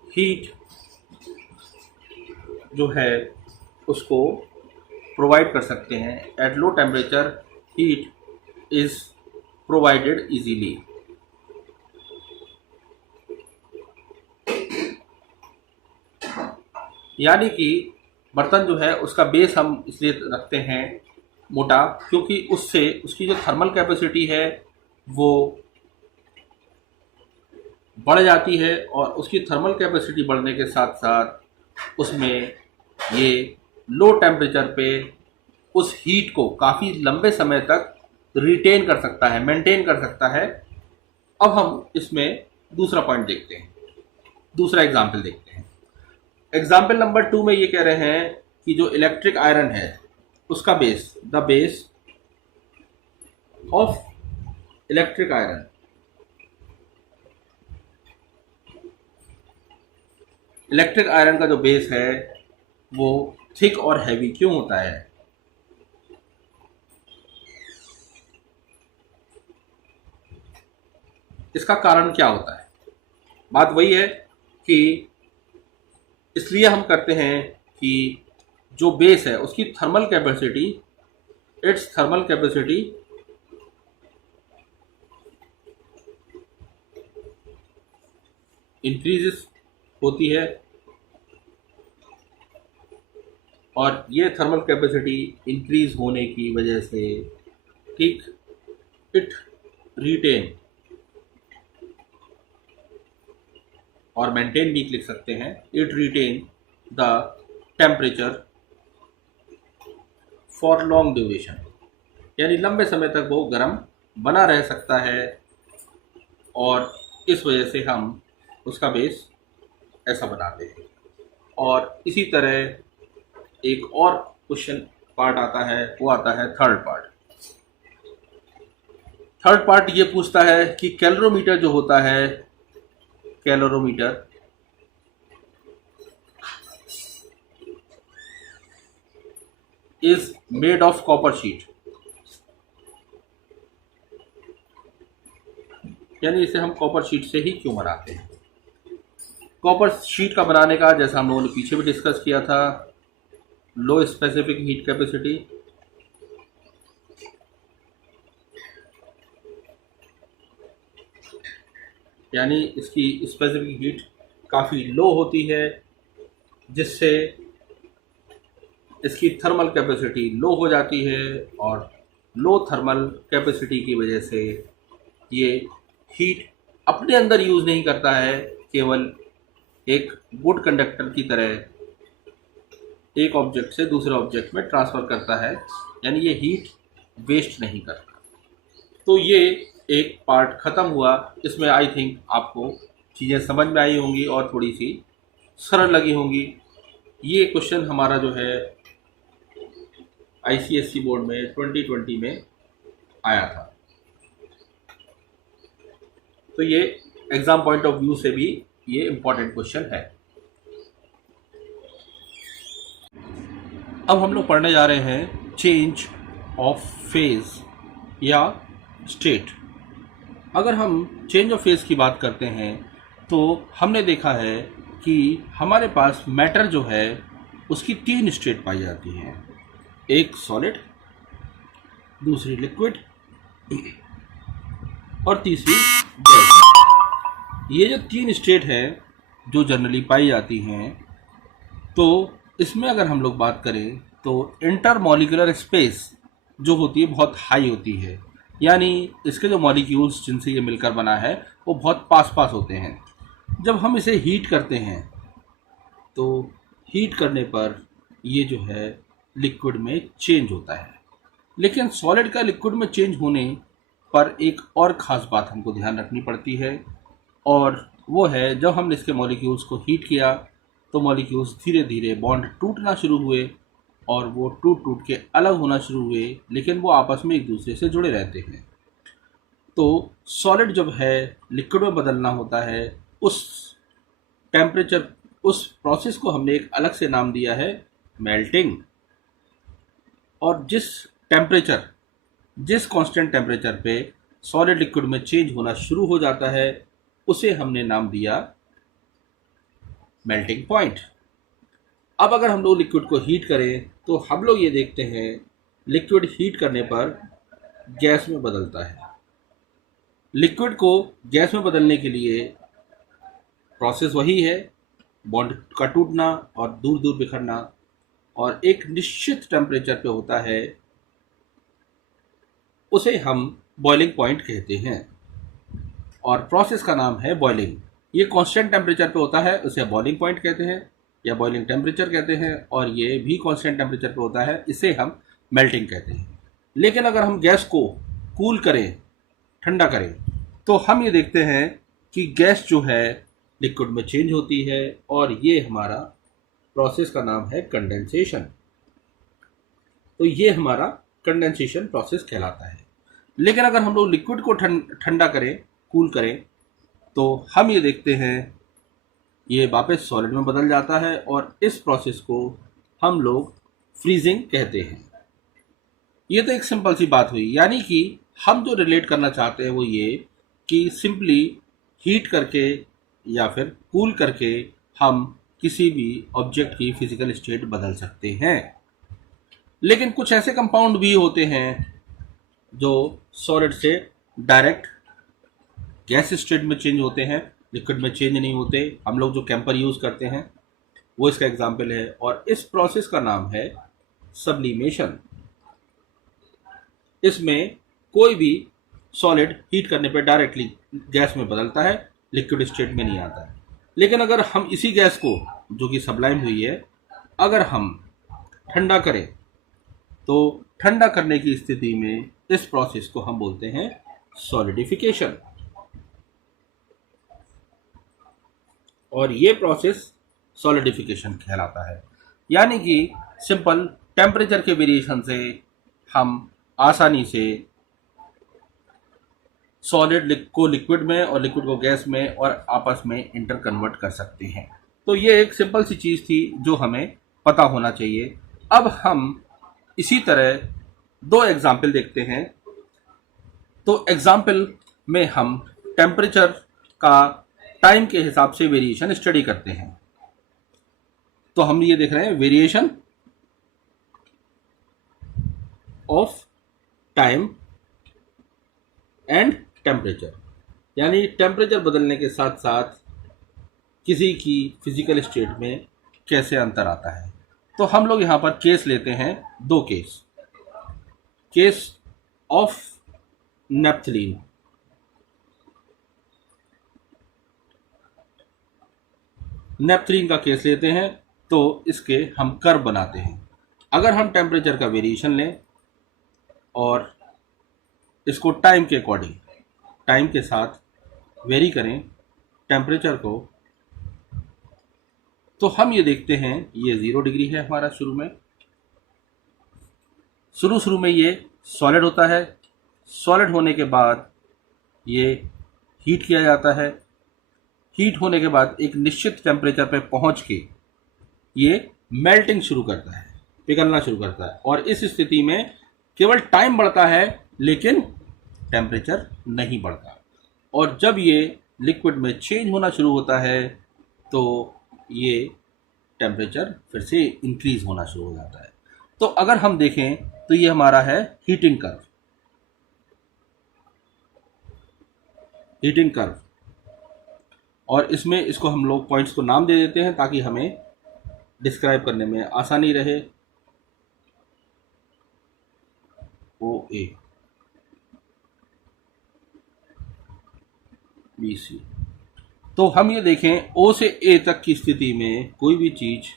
हीट जो है उसको प्रोवाइड कर सकते हैं। At low temperature heat is provided easily. यानी कि बर्तन जो है उसका बेस हम इसलिए रखते हैं मोटा, क्योंकि उससे उसकी जो थर्मल कैपेसिटी है वो बढ़ जाती है और उसकी थर्मल कैपेसिटी बढ़ने के साथ साथ उसमें ये लो टेम्परेचर पे उस हीट को काफ़ी लंबे समय तक रिटेन कर सकता है, मेंटेन कर सकता है। अब हम इसमें दूसरा पॉइंट देखते हैं, दूसरा एग्जाम्पल देखते हैं। एग्जाम्पल नंबर 2 में ये कह रहे हैं कि जो इलेक्ट्रिक आयरन है उसका base, the base of electric iron electric iron का जो बेस है वो थिक और हैवी क्यों होता है? इसका कारण क्या होता है? बात वही है कि इसलिए हम करते हैं कि जो बेस है उसकी thermal capacity, it's thermal capacity increases होती है और ये थर्मल कैपेसिटी इंक्रीज होने की वजह से ठीक इट रिटेन और मेंटेन भी लिख सकते हैं, it retain the temperature for long duration, यानी लंबे समय तक वो गर्म बना रह सकता है और इस वजह से हम उसका बेस ऐसा बनाते हैं। और इसी तरह एक और क्वेश्चन पार्ट आता है, वो आता है थर्ड पार्ट। थर्ड पार्ट ये पूछता है कि कैलोरीमीटर जो होता है, calorimeter is made of copper sheet, यानी इसे हम कॉपर शीट से ही क्यों बनाते हैं? कॉपर शीट का बनाने का, जैसा हम लोगों ने पीछे भी डिस्कस किया था, लो स्पेसिफिक हीट कैपेसिटी, यानी इसकी स्पेसिफिक हीट काफ़ी लो होती है जिससे इसकी थर्मल कैपेसिटी लो हो जाती है और लो थर्मल कैपेसिटी की वजह से ये हीट अपने अंदर यूज़ नहीं करता है, केवल एक गुड कंडक्टर की तरह एक ऑब्जेक्ट से दूसरे ऑब्जेक्ट में ट्रांसफ़र करता है, यानी ये हीट वेस्ट नहीं करता। तो ये एक पार्ट ख़त्म हुआ। इसमें आई थिंक आपको चीज़ें समझ में आई होंगी और थोड़ी सी सरल लगी होंगी। ये क्वेश्चन हमारा जो है ICSE बोर्ड में 2020 में आया था। तो ये एग्ज़ाम पॉइंट ऑफ व्यू से भी ये इम्पॉर्टेंट क्वेश्चन है। अब हम लोग पढ़ने जा रहे हैं चेंज ऑफ फेज या स्टेट। अगर हम चेंज ऑफ फेज की बात करते हैं तो हमने देखा है कि हमारे पास मैटर जो है उसकी 3 स्टेट पाई जाती हैं, एक सॉलिड, दूसरी लिक्विड और तीसरी गैस। ये जो 3 स्टेट है जो जनरली पाई जाती हैं, तो इसमें अगर हम लोग बात करें तो इंटरमॉलिक्यूलर स्पेस जो होती है बहुत हाई होती है, यानी इसके जो मॉलिक्यूल्स जिनसे ये मिलकर बना है वो बहुत पास पास होते हैं। जब हम इसे हीट करते हैं तो हीट करने पर ये जो है लिक्विड में चेंज होता है। लेकिन सॉलिड का लिक्विड में चेंज होने पर एक और ख़ास बात हमको ध्यान रखनी पड़ती है, और वो है जब हमने इसके मॉलिक्यूल्स को हीट किया तो मॉलिक्यूल्स धीरे धीरे बॉन्ड टूटना शुरू हुए और वो टूट टूट के अलग होना शुरू हुए, लेकिन वो आपस में एक दूसरे से जुड़े रहते हैं। तो सॉलिड जब है लिक्विड में बदलना होता है उस टेम्परेचर, उस प्रोसेस को हमने एक अलग से नाम दिया है मेल्टिंग। और जिस कांस्टेंट टेम्परेचर पे सॉलिड लिक्विड में चेंज होना शुरू हो जाता है उसे हमने नाम दिया मेल्टिंग पॉइंट। अब अगर हम लोग लिक्विड को हीट करें तो हम लोग ये देखते हैं लिक्विड हीट करने पर गैस में बदलता है। लिक्विड को गैस में बदलने के लिए प्रोसेस वही है, बॉन्ड का टूटना और दूर दूर बिखरना, और एक निश्चित टेम्परेचर पे होता है, उसे हम बॉइलिंग पॉइंट कहते हैं और प्रोसेस का नाम है बॉइलिंग। ये कांस्टेंट टेम्परेचर पे होता है, उसे बॉइलिंग पॉइंट कहते हैं या बॉइलिंग टेम्परेचर कहते हैं, और ये भी कांस्टेंट टेम्परेचर पे होता है, इसे हम मेल्टिंग कहते हैं। लेकिन अगर हम गैस को कूल करें, ठंडा करें, तो हम ये देखते हैं कि गैस जो है लिक्विड में चेंज होती है और ये हमारा प्रोसेस का नाम है कंडेंसेशन। तो ये हमारा कंडेंसेशन प्रोसेस कहलाता है। लेकिन अगर हम लोग लिक्विड को ठंडा करें, कूल करें, तो हम ये देखते हैं ये वापस सॉलिड में बदल जाता है और इस प्रोसेस को हम लोग फ्रीजिंग कहते हैं। ये तो एक सिंपल सी बात हुई, यानी कि हम जो रिलेट करना चाहते हैं वो ये कि सिंपली हीट करके या फिर कूल करके हम किसी भी ऑब्जेक्ट की फिजिकल स्टेट बदल सकते हैं। लेकिन कुछ ऐसे कंपाउंड भी होते हैं जो सॉलिड से डायरेक्ट गैस स्टेट में चेंज होते हैं, लिक्विड में चेंज नहीं होते। हम लोग जो कैंपर यूज़ करते हैं वो इसका एग्जाम्पल है, और इस प्रोसेस का नाम है सब्लिमेशन। इसमें कोई भी सॉलिड हीट करने पर डायरेक्टली गैस में बदलता है, लिक्विड स्टेट में नहीं आता है। लेकिन अगर हम इसी गैस को, जो कि सब्लाइम हुई है, अगर हम ठंडा करें तो ठंडा करने की स्थिति में इस प्रोसेस को हम बोलते हैं सॉलिडिफिकेशन। और ये प्रोसेस सॉलिडिफिकेशन कहलाता है। यानी कि सिंपल टेम्परेचर के वेरिएशन से हम आसानी से सॉलिड को लिक्विड में और लिक्विड को गैस में और आपस में इंटर कन्वर्ट कर सकते हैं। तो ये एक सिंपल सी चीज़ थी जो हमें पता होना चाहिए। अब हम इसी तरह दो एग्जाम्पल देखते हैं। तो एग्जाम्पल में हम टेम्परेचर का टाइम के हिसाब से वेरिएशन स्टडी करते हैं। तो हम ये देख रहे हैं variation of time and temperature, यानी टेम्परेचर बदलने के साथ साथ किसी की फिजिकल स्टेट में कैसे अंतर आता है। तो हम लोग यहाँ पर केस लेते हैं, दो केस ऑफ नेप्थलीन। नेप्थलीन का केस लेते हैं, तो इसके हम कर्व बनाते हैं। अगर हम टेम्परेचर का वेरिएशन लें और इसको टाइम के अकॉर्डिंग, टाइम के साथ वेरी करें टेम्परेचर को, तो हम ये देखते हैं ये 0 डिग्री है हमारा। शुरू में ये सॉलिड होता है। सॉलिड होने के बाद ये हीट किया जाता है। हीट होने के बाद एक निश्चित टेम्परेचर पे पहुंच के ये मेल्टिंग शुरू करता है, पिघलना शुरू करता है, और इस स्थिति में केवल टाइम बढ़ता है लेकिन टेम्परेचर नहीं बढ़ता। और जब ये लिक्विड में चेंज होना शुरू होता है तो ये टेम्परेचर फिर से इंक्रीज होना शुरू हो जाता है। तो अगर हम देखें तो ये हमारा है हीटिंग कर्व, और इसमें इसको हम लोग पॉइंट्स को नाम दे देते हैं ताकि हमें डिस्क्राइब करने में आसानी रहे। ओ ए, बी सी। तो हम ये देखें ओ से ए तक की स्थिति में कोई भी चीज़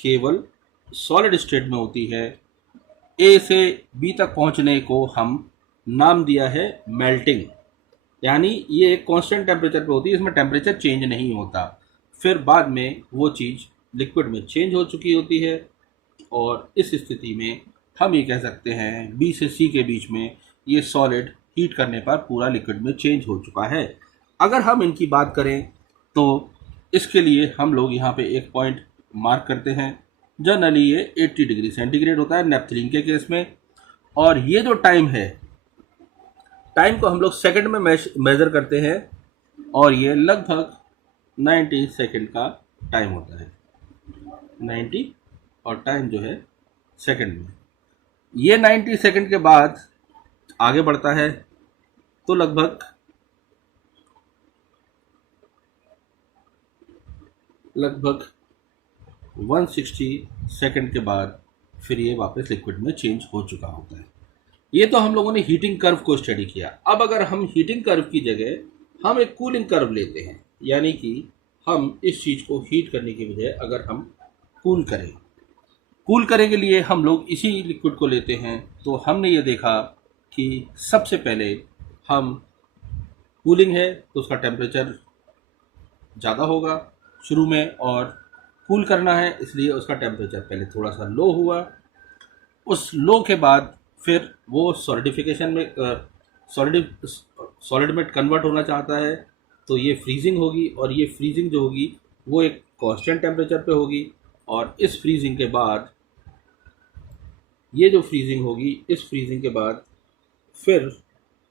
केवल सॉलिड स्टेट में होती है। ए से बी तक पहुंचने को हम नाम दिया है मेल्टिंग, यानी ये एक कांस्टेंट टेम्परेचर पे होती है, इसमें टेम्परेचर चेंज नहीं होता। फिर बाद में वो चीज़ लिक्विड में चेंज हो चुकी होती है, और इस स्थिति में हम ये कह सकते हैं बी से सी के बीच में ये सॉलिड हीट करने पर पूरा लिक्विड में चेंज हो चुका है। अगर हम इनकी बात करें तो इसके लिए हम लोग यहाँ पे एक पॉइंट मार्क करते हैं। जनरली ये 80 डिग्री सेंटीग्रेड होता है नेपथलीन के केस में। और ये जो टाइम है, टाइम को हम लोग सेकंड में मेजर करते हैं और ये लगभग 90 सेकंड का टाइम होता है। 90 और टाइम जो है सेकंड में। ये 90 सेकंड के बाद आगे बढ़ता है तो लगभग 160 सेकंड के बाद फिर ये वापस लिक्विड में चेंज हो चुका होता है। ये तो हम लोगों ने हीटिंग कर्व को स्टडी किया। अब अगर हम हीटिंग कर्व की जगह हम एक कूलिंग कर्व लेते हैं, यानी कि हम इस चीज़ को हीट करने की बजाय अगर हम कूल करें के लिए हम लोग इसी लिक्विड को लेते हैं, तो हमने ये देखा कि सबसे पहले हम कूलिंग है तो उसका टेम्परेचर ज़्यादा होगा शुरू में, और कूल करना है इसलिए उसका टेम्परेचर पहले थोड़ा सा लो हुआ। उस लो के बाद फिर वो सॉलिडिफिकेशन में सॉलिड में कन्वर्ट होना चाहता है, तो ये फ्रीजिंग होगी, और ये फ्रीजिंग जो होगी वो एक कांस्टेंट टेम्परेचर पे होगी। और इस फ्रीजिंग के बाद ये जो फ्रीजिंग होगी, इस फ्रीजिंग के बाद फिर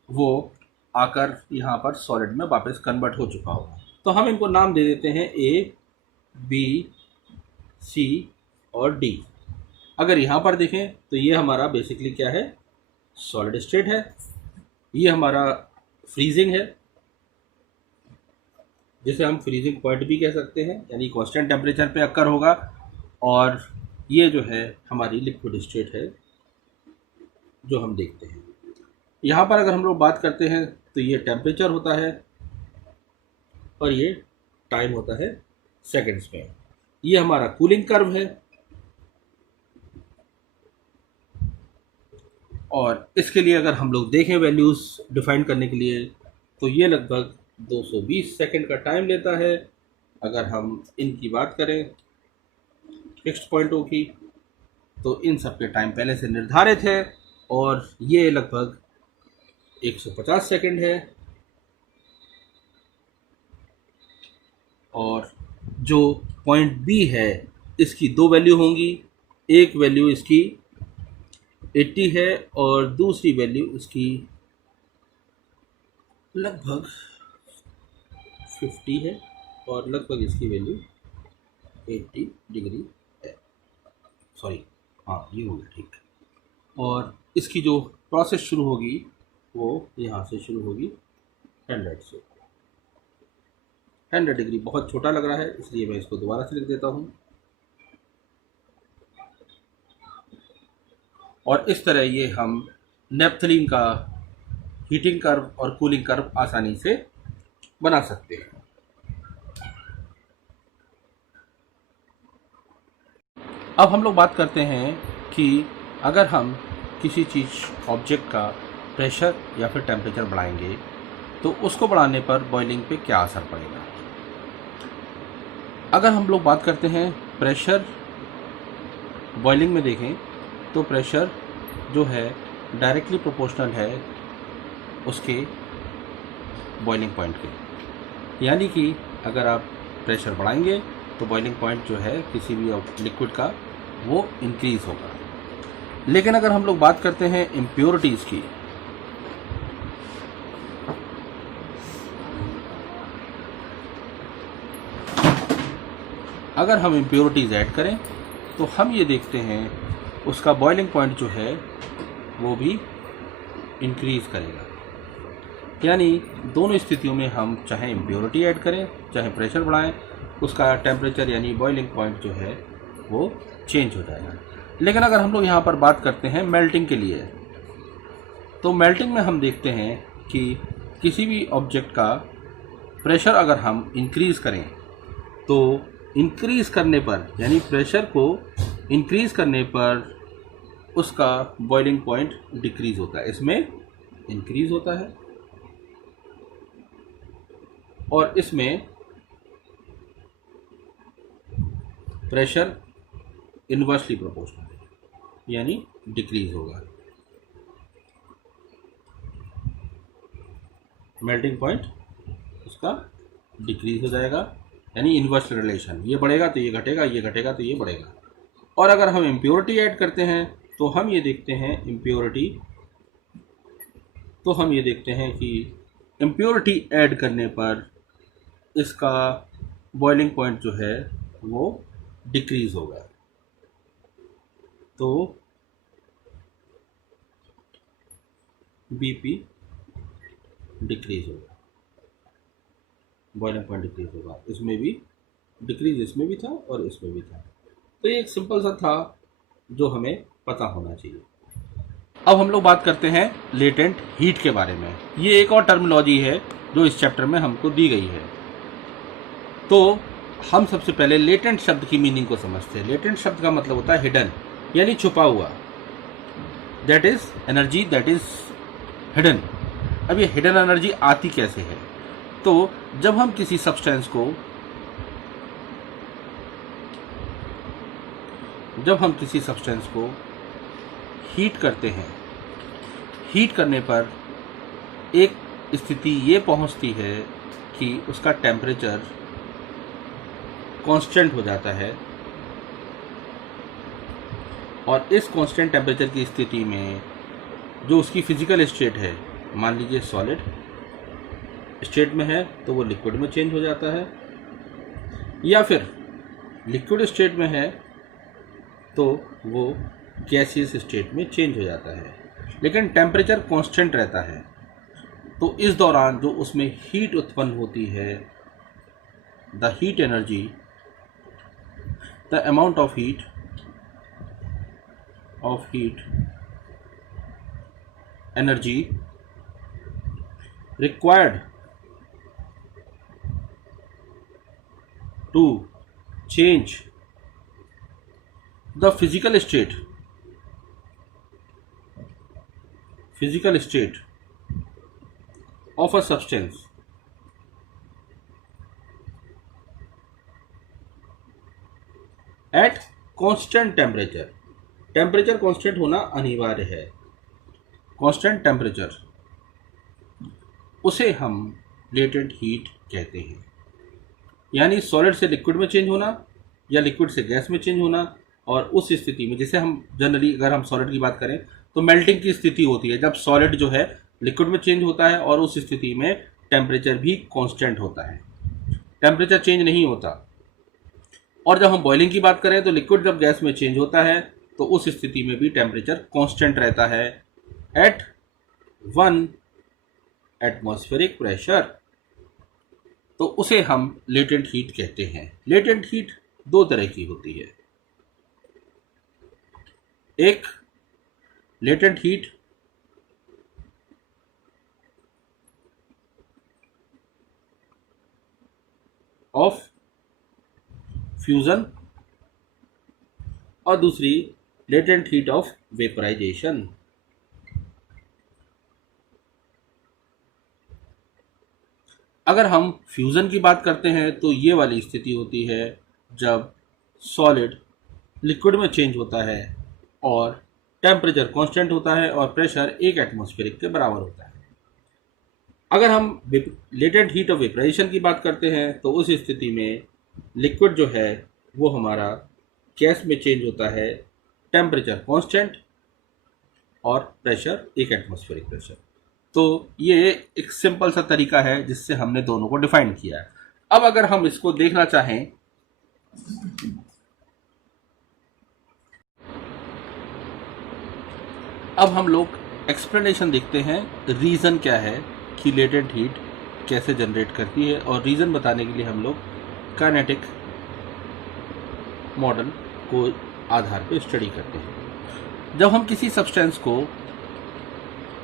वो आकर यहाँ पर सॉलिड में वापस कन्वर्ट हो चुका होगा। तो हम इनको नाम दे देते हैं ए, बी, सी और डी। अगर यहाँ पर देखें तो ये हमारा बेसिकली क्या है, सॉलिड स्टेट है। ये हमारा फ्रीजिंग है, जिसे हम फ्रीजिंग पॉइंट भी कह सकते हैं, यानी कांस्टेंट टेम्परेचर पे अक्कर होगा। और ये जो है हमारी लिक्विड स्टेट है जो हम देखते हैं। यहाँ पर अगर हम लोग बात करते हैं तो ये टेम्परेचर होता है और ये टाइम होता है सेकंड्स में। ये हमारा कूलिंग कर्व है, और इसके लिए अगर हम लोग देखें वैल्यूज़ डिफाइन करने के लिए, तो ये लगभग 220 सेकंड का टाइम लेता है। अगर हम इनकी बात करें फिक्स्ड पॉइंटों की, तो इन सब के टाइम पहले से निर्धारित है, और ये लगभग 150 सेकंड है। और जो पॉइंट बी है इसकी दो वैल्यू होंगी, एक वैल्यू इसकी 80 है और दूसरी वैल्यू इसकी लगभग 50 है, और लगभग इसकी वैल्यू 80 डिग्री है। सॉरी, हाँ ये हो गया ठीक। और इसकी जो प्रोसेस शुरू होगी वो यहाँ से शुरू होगी 100 से। 100 डिग्री बहुत छोटा लग रहा है, इसलिए मैं इसको दोबारा से लिख देता हूँ। और इस तरह ये हम नेपथलीन का हीटिंग कर्व और कूलिंग कर्व आसानी से बना सकते हैं। अब हम लोग बात करते हैं कि अगर हम किसी चीज़ ऑब्जेक्ट का प्रेशर या फिर टेम्परेचर बढ़ाएंगे तो उसको बढ़ाने पर बॉइलिंग पे क्या असर पड़ेगा। अगर हम लोग बात करते हैं प्रेशर, बॉइलिंग में देखें तो प्रेशर जो है डायरेक्टली प्रोपोर्शनल है उसके बॉइलिंग पॉइंट के, यानी कि अगर आप प्रेशर बढ़ाएंगे तो बॉइलिंग पॉइंट जो है किसी भी लिक्विड का वो इंक्रीज़ होगा। लेकिन अगर हम लोग बात करते हैं इम्प्योरिटीज़ की, अगर हम इम्प्योरिटीज़ ऐड करें तो हम ये देखते हैं उसका बॉइलिंग पॉइंट जो है वो भी इंक्रीज़ करेगा। यानी दोनों स्थितियों में हम चाहे इम्प्योरिटी ऐड करें चाहे प्रेशर बढ़ाएं, उसका टेम्परेचर यानी बॉइलिंग पॉइंट जो है वो चेंज हो जाएगा। लेकिन अगर हम लोग यहाँ पर बात करते हैं मेल्टिंग के लिए, तो मेल्टिंग में हम देखते हैं कि किसी भी ऑब्जेक्ट का प्रेशर अगर हम इंक्रीज़ करें तो इंक्रीज़ करने पर, यानी प्रेशर को इंक्रीज़ करने पर उसका बॉइलिंग पॉइंट डिक्रीज़ होता है, इसमें इंक्रीज़ होता है और इसमें प्रेशर इन्वर्सली प्रोपोर्शनल है, यानी डिक्रीज़ होगा। मेल्टिंग पॉइंट उसका डिक्रीज हो जाएगा, यानी इन्वर्स रिलेशन, ये बढ़ेगा तो ये घटेगा, ये घटेगा तो ये बढ़ेगा। और अगर हम इम्प्योरिटी ऐड करते हैं तो हम ये देखते हैं कि इम्प्योरिटी ऐड करने पर इसका बॉइलिंग पॉइंट जो है वो डिक्रीज होगा। तो BP डिक्रीज होगा, बॉइलिंग पॉइंट डिक्रीज होगा। इसमें भी डिक्रीज, इसमें भी था और इसमें भी था। तो ये एक सिंपल सा था जो हमें पता होना चाहिए। अब हम लोग बात करते हैं लेटेंट हीट के बारे में। ये एक और टर्मिनोलॉजी है जो इस चैप्टर में हमको दी गई है। तो हम सबसे पहले लेटेंट शब्द की मीनिंग को समझते हैं। लेटेंट शब्द का मतलब होता है हिडन, यानी छुपा हुआ। That is energy that is hidden. अब ये हिडन एनर्जी आती कैसे है? तो जब हम किसी सब्सटेंस को हीट करते हैं, हीट करने पर एक स्थिति ये पहुंचती है कि उसका टेम्परेचर कांस्टेंट हो जाता है, और इस कांस्टेंट टेम्परेचर की स्थिति में जो उसकी फिजिकल स्टेट है, मान लीजिए सॉलिड स्टेट में है तो वो लिक्विड में चेंज हो जाता है, या फिर लिक्विड स्टेट में है तो वो गैसियस स्टेट में चेंज हो जाता है, लेकिन टेम्परेचर कांस्टेंट रहता है। तो इस दौरान जो उसमें हीट उत्पन्न होती है, the heat energy, the amount of heat energy required to change the physical state of a substance at constant temperature। Temperature constant होना अनिवार्य है। कांस्टेंट टेम्परेचर, उसे हम लेटेंट हीट कहते हैं। यानी सॉलिड से लिक्विड में चेंज होना या लिक्विड से गैस में चेंज होना, और उस स्थिति में, जैसे हम जनरली अगर हम सॉलिड की बात करें तो मेल्टिंग की स्थिति होती है जब सॉलिड जो है लिक्विड में चेंज होता है, और उस स्थिति में टेम्परेचर भी कांस्टेंट होता है, टेम्परेचर चेंज नहीं होता। और जब हम बॉइलिंग की बात करें तो लिक्विड जब गैस में चेंज होता है तो उस स्थिति में भी टेम्परेचर कांस्टेंट रहता है एट 1 एटमॉस्फेरिक प्रेशर। तो उसे हम लेटेंट हीट कहते हैं। लेटेंट हीट दो तरह की होती है। एक लेटेंट हीट ऑफ फ्यूजन और दूसरी लेटेंट हीट ऑफ वेपराइजेशन। अगर हम फ्यूज़न की बात करते हैं तो ये वाली स्थिति होती है जब सॉलिड लिक्विड में चेंज होता है और टेम्परेचर कांस्टेंट होता है और प्रेशर 1 एटमॉस्फेरिक के बराबर होता है। अगर हम लेटेंट हीट ऑफ वेपराइजेशन की बात करते हैं तो उस स्थिति में लिक्विड जो है वो हमारा गैस में चेंज होता है, टेम्परेचर कांस्टेंट और प्रेशर 1 एटमॉस्फेरिक प्रेशर। तो ये एक सिंपल सा तरीका है जिससे हमने दोनों को डिफाइन किया है। अब अगर हम इसको देखना चाहें, अब हम लोग एक्सप्लेनेशन देखते हैं, रीज़न क्या है कि लेटेंट हीट कैसे जनरेट करती है, और रीज़न बताने के लिए हम लोग काइनेटिक मॉडल को आधार पे स्टडी करते हैं। जब हम किसी सब्सटेंस को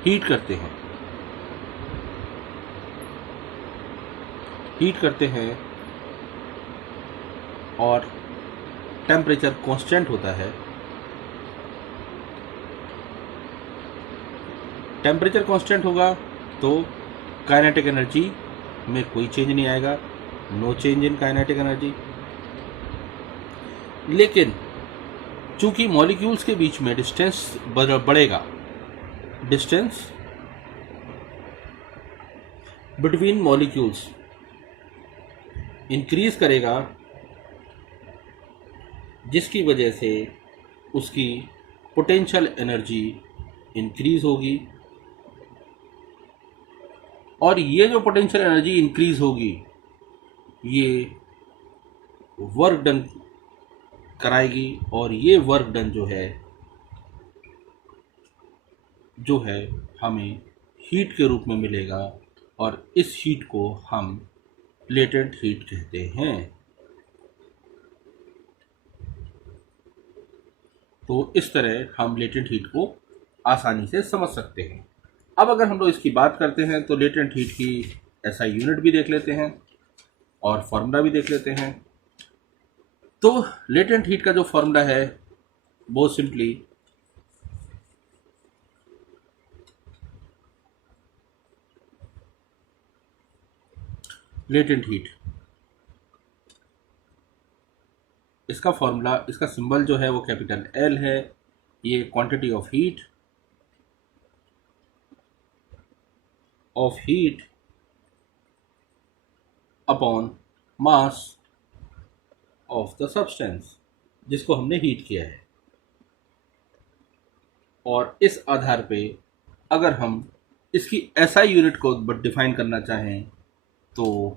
हीट करते हैं और टेम्परेचर कांस्टेंट होता है, टेम्परेचर कांस्टेंट होगा तो काइनेटिक एनर्जी में कोई चेंज नहीं आएगा, no change in kinetic energy. लेकिन चूंकि मॉलिक्यूल्स के बीच में डिस्टेंस बढ़ेगा, डिस्टेंस बिटवीन मॉलिक्यूल्स इंक्रीज करेगा, जिसकी वजह से उसकी पोटेंशियल एनर्जी इंक्रीज होगी। और ये जो पोटेंशियल एनर्जी इंक्रीज होगी, ये वर्क डन कराएगी, और ये वर्क डन जो है हमें हीट के रूप में मिलेगा, और इस हीट को हम लेटेंट हीट कहते हैं। तो इस तरह हम लेटेंट हीट को आसानी से समझ सकते हैं। अब अगर हम लोग इसकी बात करते हैं तो लेटेंट हीट की ऐसा यूनिट भी देख लेते हैं और फॉर्मूला भी देख लेते हैं। तो लेटेंट हीट का जो फॉर्मूला है, बहुत सिंपली लेटेंट हीट, इसका फॉर्मूला, इसका सिंबल जो है वो कैपिटल एल है। ये quantity of heat upon mass of the substance, जिसको हमने हीट किया है। और इस आधार पे अगर हम इसकी एसआई यूनिट को डिफाइन करना चाहें तो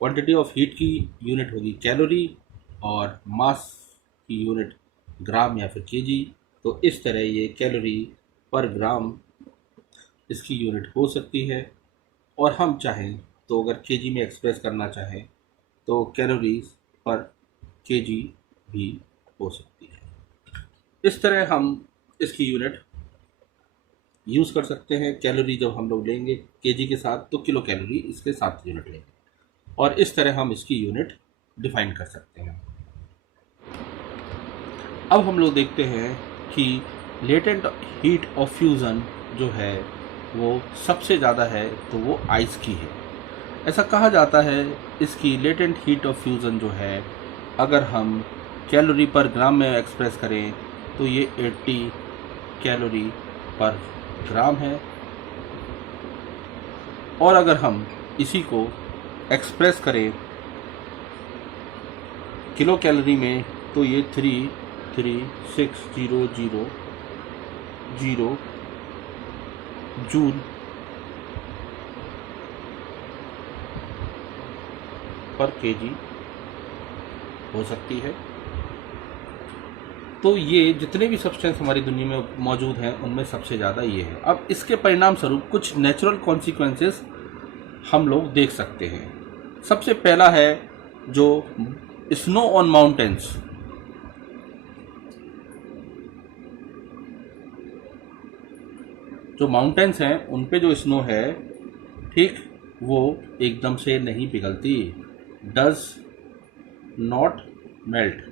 क्वांटिटी ऑफ हीट की यूनिट होगी कैलोरी, और मास की यूनिट ग्राम या फिर केजी। तो इस तरह ये कैलोरी पर ग्राम इसकी यूनिट हो सकती है। और हम चाहें तो अगर केजी में एक्सप्रेस करना चाहें तो कैलोरीज पर केजी भी हो सकती है। इस तरह हम इसकी यूनिट यूज़ कर सकते हैं। कैलोरी जब हम लोग लेंगे केजी के साथ तो किलो कैलोरी इसके साथ यूनिट लेंगे, और इस तरह हम इसकी यूनिट डिफाइन कर सकते हैं। अब हम लोग देखते हैं कि लेटेंट हीट ऑफ फ्यूज़न जो है वो सबसे ज़्यादा है तो वो आइस की है। ऐसा कहा जाता है इसकी लेटेंट हीट ऑफ फ्यूज़न जो है, अगर हम कैलोरी पर ग्राम में एक्सप्रेस करें तो ये 80 कैलोरी पर ग्राम है। और अगर हम इसी को एक्सप्रेस करें किलो कैलोरी में तो ये 336,000 जूल पर केजी हो सकती है। तो ये जितने भी सब्सटेंस हमारी दुनिया में मौजूद हैं उनमें सबसे ज़्यादा ये है। अब इसके परिणाम स्वरूप कुछ नेचुरल कॉन्सिक्वेंसेस हम लोग देख सकते हैं। सबसे पहला है जो स्नो ऑन माउंटेन्स, जो माउंटेन्स हैं उन पे जो स्नो है, ठीक, वो एकदम से नहीं पिघलती, डज नॉट मेल्ट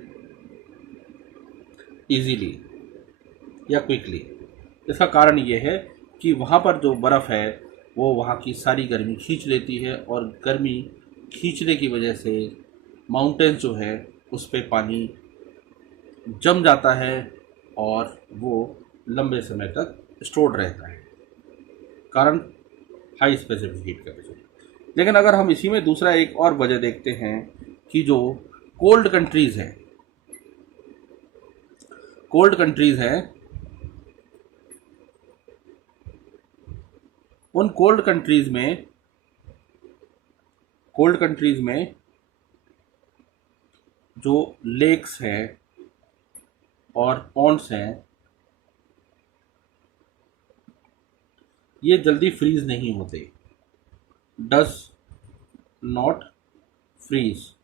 इजीली या क्विकली। इसका कारण ये है कि वहाँ पर जो बर्फ़ है वो वहाँ की सारी गर्मी खींच लेती है, और गर्मी खींचने की वजह से माउंटेन्स जो है उस पे पानी जम जाता है और वो लंबे समय तक स्टोर्ड रहता है, कारण हाई स्पेसिफिक हीट कैपेसिटी। लेकिन अगर हम इसी में दूसरा एक और वजह देखते हैं कि जो कोल्ड कंट्रीज़ हैं, उन कोल्ड कंट्रीज़ में जो लेक्स हैं और पॉन्ड्स हैं, ये जल्दी फ्रीज नहीं होते, does not freeze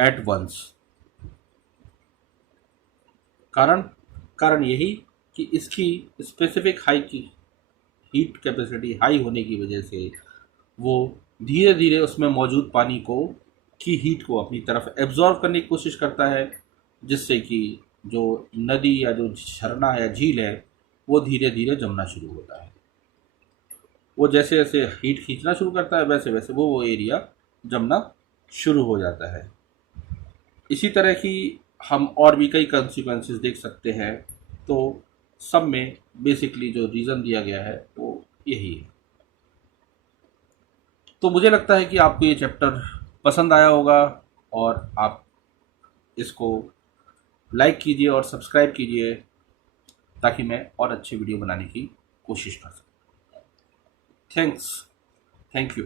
at once. कारण यही कि इसकी स्पेसिफिक हाई की हीट कैपेसिटी हाई होने की वजह से वो धीरे धीरे उसमें मौजूद पानी की हीट को अपनी तरफ एब्जॉर्ब करने की कोशिश करता है, जिससे कि जो नदी या जो झरना या झील है वो धीरे धीरे जमना शुरू होता है। वो जैसे जैसे हीट खींचना शुरू करता है वैसे वैसे वो एरिया जमना शुरू हो जाता है। इसी तरह की हम और भी कई कंसिक्वेंसेस देख सकते हैं। तो सब में बेसिकली जो रीज़न दिया गया है वो यही है। तो मुझे लगता है कि आपको ये चैप्टर पसंद आया होगा और आप इसको लाइक कीजिए और सब्सक्राइब कीजिए ताकि मैं और अच्छे वीडियो बनाने की कोशिश कर सकूँ। Thank you.